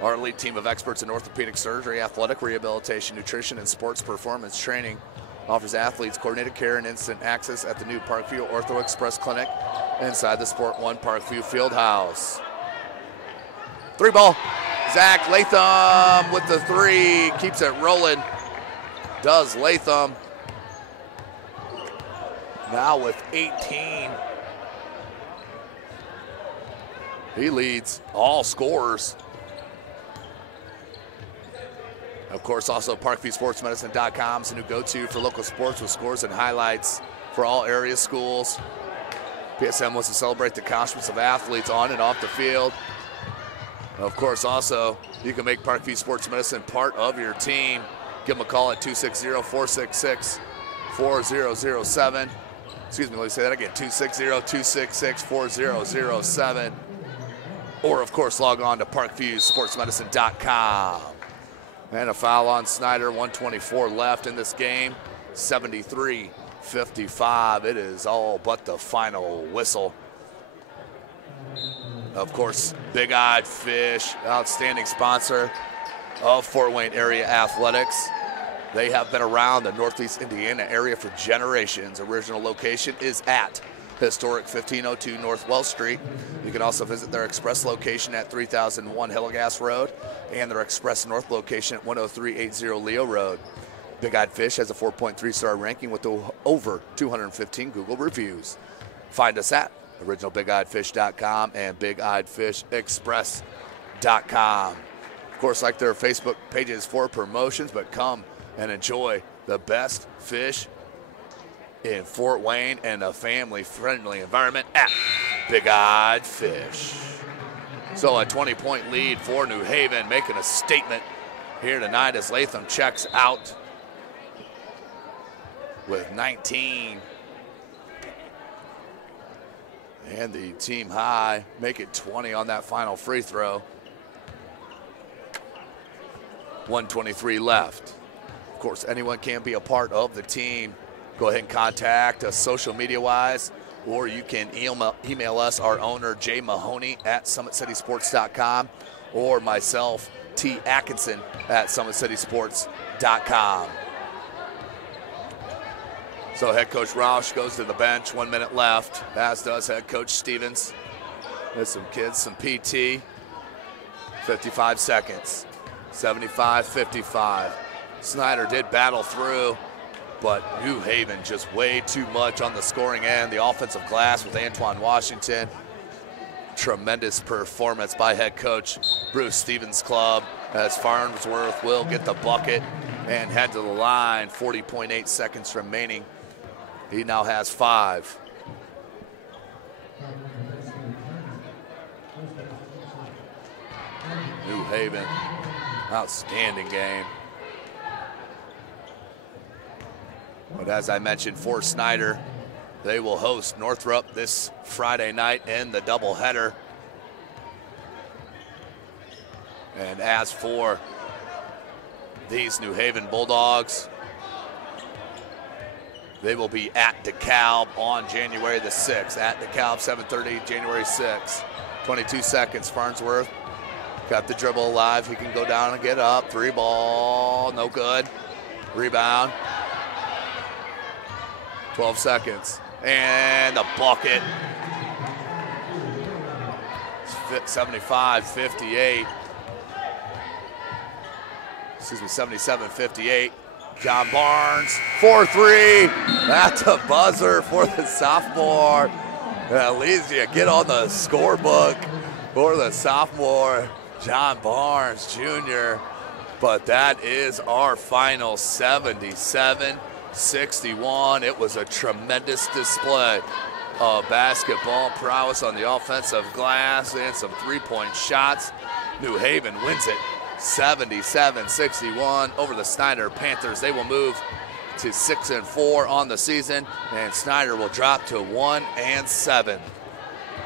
Our elite team of experts in orthopedic surgery, athletic rehabilitation, nutrition, and sports performance training offers athletes coordinated care and instant access at the new Parkview Ortho Express Clinic inside the Sport One Parkview Fieldhouse. 3 ball. Zach Latham with the 3. Keeps it rolling. Does Latham. Now with 18. He leads all scorers. Of course, also ParkviewSportsMedicine.com is a new go-to for local sports with scores and highlights for all area schools. PSM wants to celebrate the accomplishments of athletes on and off the field. Of course, also, you can make Parkview Sports Medicine part of your team. Give them a call at 260-466-4007. Excuse me, let me say that again, 260-266-4007. Or, of course, log on to ParkviewSportsMedicine.com. And a foul on Snider, 124 left in this game, 73-55. It is all but the final whistle. Of course, Big Eyed Fish, outstanding sponsor of Fort Wayne Area Athletics. They have been around the Northeast Indiana area for generations. Original location is at historic 1502 North Wells Street. You can also visit their express location at 3001 Hillegas Road and their express north location at 10380 Leo Road. Big Eyed Fish has a 4.3-star ranking with over 215 Google reviews. Find us at originalbigeyedfish.com and bigeyedfishexpress.com. Of course, like their Facebook pages for promotions, but come and enjoy the best fish in Fort Wayne and a family-friendly environment at Big Eyed Fish. So a 20-point lead for New Haven, making a statement here tonight as Latham checks out with 19. And the team high make it 20 on that final free throw. 1:23 left. Of course, anyone can be a part of the team. Go ahead and contact us social media-wise, or you can email us, our owner, Jay Mahoney at SummitCitySports.com, or myself, T. Atkinson at SummitCitySports.com. So head coach Roush goes to the bench, 1 minute left, as does head coach Stevens. There's some kids, some PT. 55 seconds, 75-55. Snider did battle through, but New Haven just way too much on the scoring end. The offensive glass with Antoine Washington. Tremendous performance by head coach Bruce Stevens' club, as Farnsworth will get the bucket and head to the line. 40.8 seconds remaining. He now has 5. New Haven, outstanding game. But as I mentioned, for Snider, they will host Northrop this Friday night in the doubleheader. And as for these New Haven Bulldogs, they will be at DeKalb on January the 6th. At DeKalb, 7:30, January 6th. 22 seconds, Farnsworth. Got the dribble alive. He can go down and get up. 3 ball, no good. Rebound. 12 seconds. And the bucket. 75-58. Excuse me, 77-58. John Barnes, 4-3 at the buzzer for the sophomore. At least you get on the scorebook for the sophomore, John Barnes Jr. But that is our final, 77-61. It was a tremendous display of basketball prowess on the offensive glass and some three-point shots. New Haven wins it 77-61 over the Snider Panthers. They will move to 6-4 on the season, and Snider will drop to 1-7.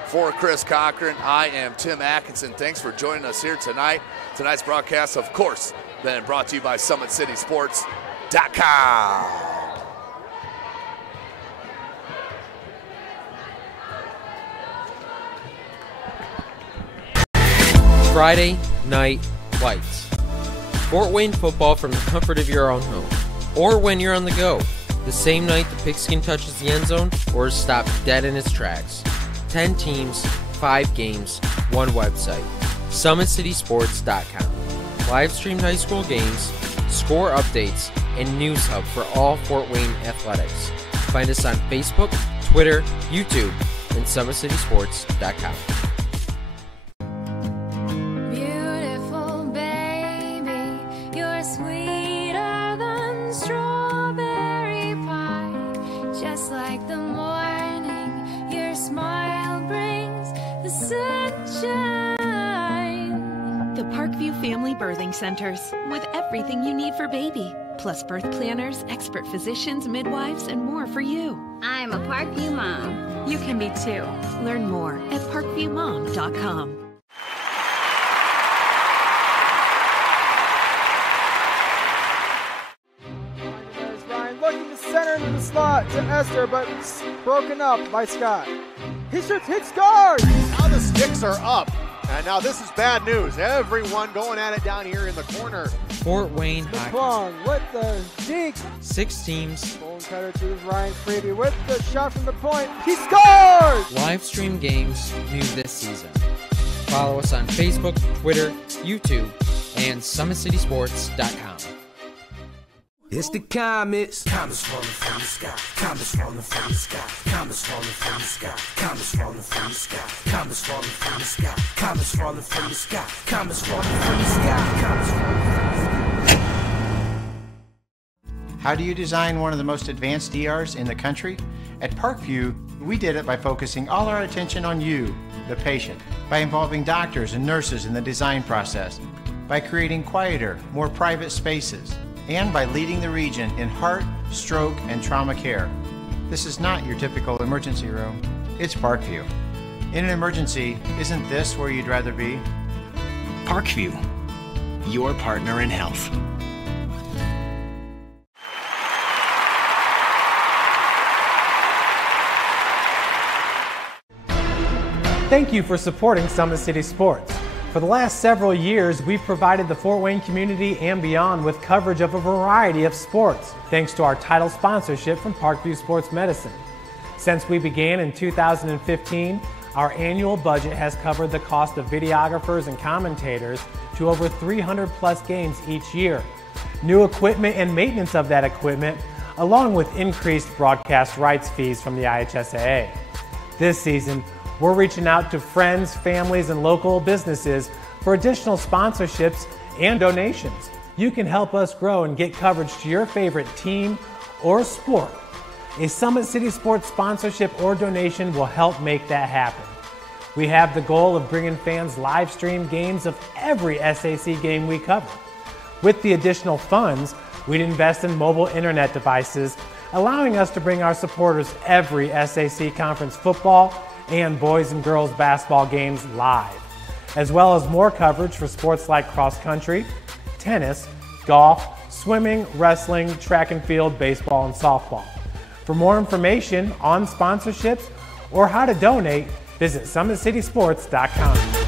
For Chris Cochran, I am Tim Atkinson. Thanks for joining us here tonight. Tonight's broadcast, of course, been brought to you by SummitCitySports.com. Friday Night Lights. Fort Wayne football from the comfort of your own home, or when you're on the go, the same night the pigskin touches the end zone or is stopped dead in its tracks. 10 teams, 5 games, 1 website. SummitCitySports.com. Live streamed high school games, score updates, and news hub for all Fort Wayne athletics. Find us on Facebook, Twitter, YouTube, and SummitCitySports.com. Family Birthing Centers, with everything you need for baby, plus birth planners, expert physicians, midwives, and more for you. I'm a Parkview mom. You can be too. Learn more at parkviewmom.com. There's Ryan looking to center into the slot to Esther, but broken up by Scott. He shoots, hits guard! Now the sticks are up. And now this is bad news. Everyone going at it down here in the corner. Fort Wayne High. LeBron with the dink. 6 teams. Bone cutter to Ryan Freeby with the shot from the point. He scores! Live stream games new this season. Follow us on Facebook, Twitter, YouTube, and SummitCitySports.com. It's the Comets. Comets falling from the sky. Comets falling from the sky. Comets falling from the sky. Comets falling from the sky. Comets falling from the sky. Comets falling from the sky. Comets falling from the sky. Comets falling from the sky. How do you design one of the most advanced ERs in the country? At Parkview, we did it by focusing all our attention on you, the patient, by involving doctors and nurses in the design process, by creating quieter, more private spaces, and by leading the region in heart, stroke, and trauma care. This is not your typical emergency room. It's Parkview. In an emergency, isn't this where you'd rather be? Parkview, your partner in health. Thank you for supporting Summit City Sports. For the last several years, we've provided the Fort Wayne community and beyond with coverage of a variety of sports, thanks to our title sponsorship from Parkview Sports Medicine. Since we began in 2015, our annual budget has covered the cost of videographers and commentators to over 300 plus games each year. New equipment and maintenance of that equipment, along with increased broadcast rights fees from the IHSAA. This season, we're reaching out to friends, families, and local businesses for additional sponsorships and donations. You can help us grow and get coverage to your favorite team or sport. A Summit City Sports sponsorship or donation will help make that happen. We have the goal of bringing fans live stream games of every SAC game we cover. With the additional funds, we'd invest in mobile internet devices, allowing us to bring our supporters every SAC conference football and boys and girls basketball games live. as well as more coverage for sports like cross country, tennis, golf, swimming, wrestling, track and field, baseball, and softball. For more information on sponsorships or how to donate, visit SummitCitySports.com.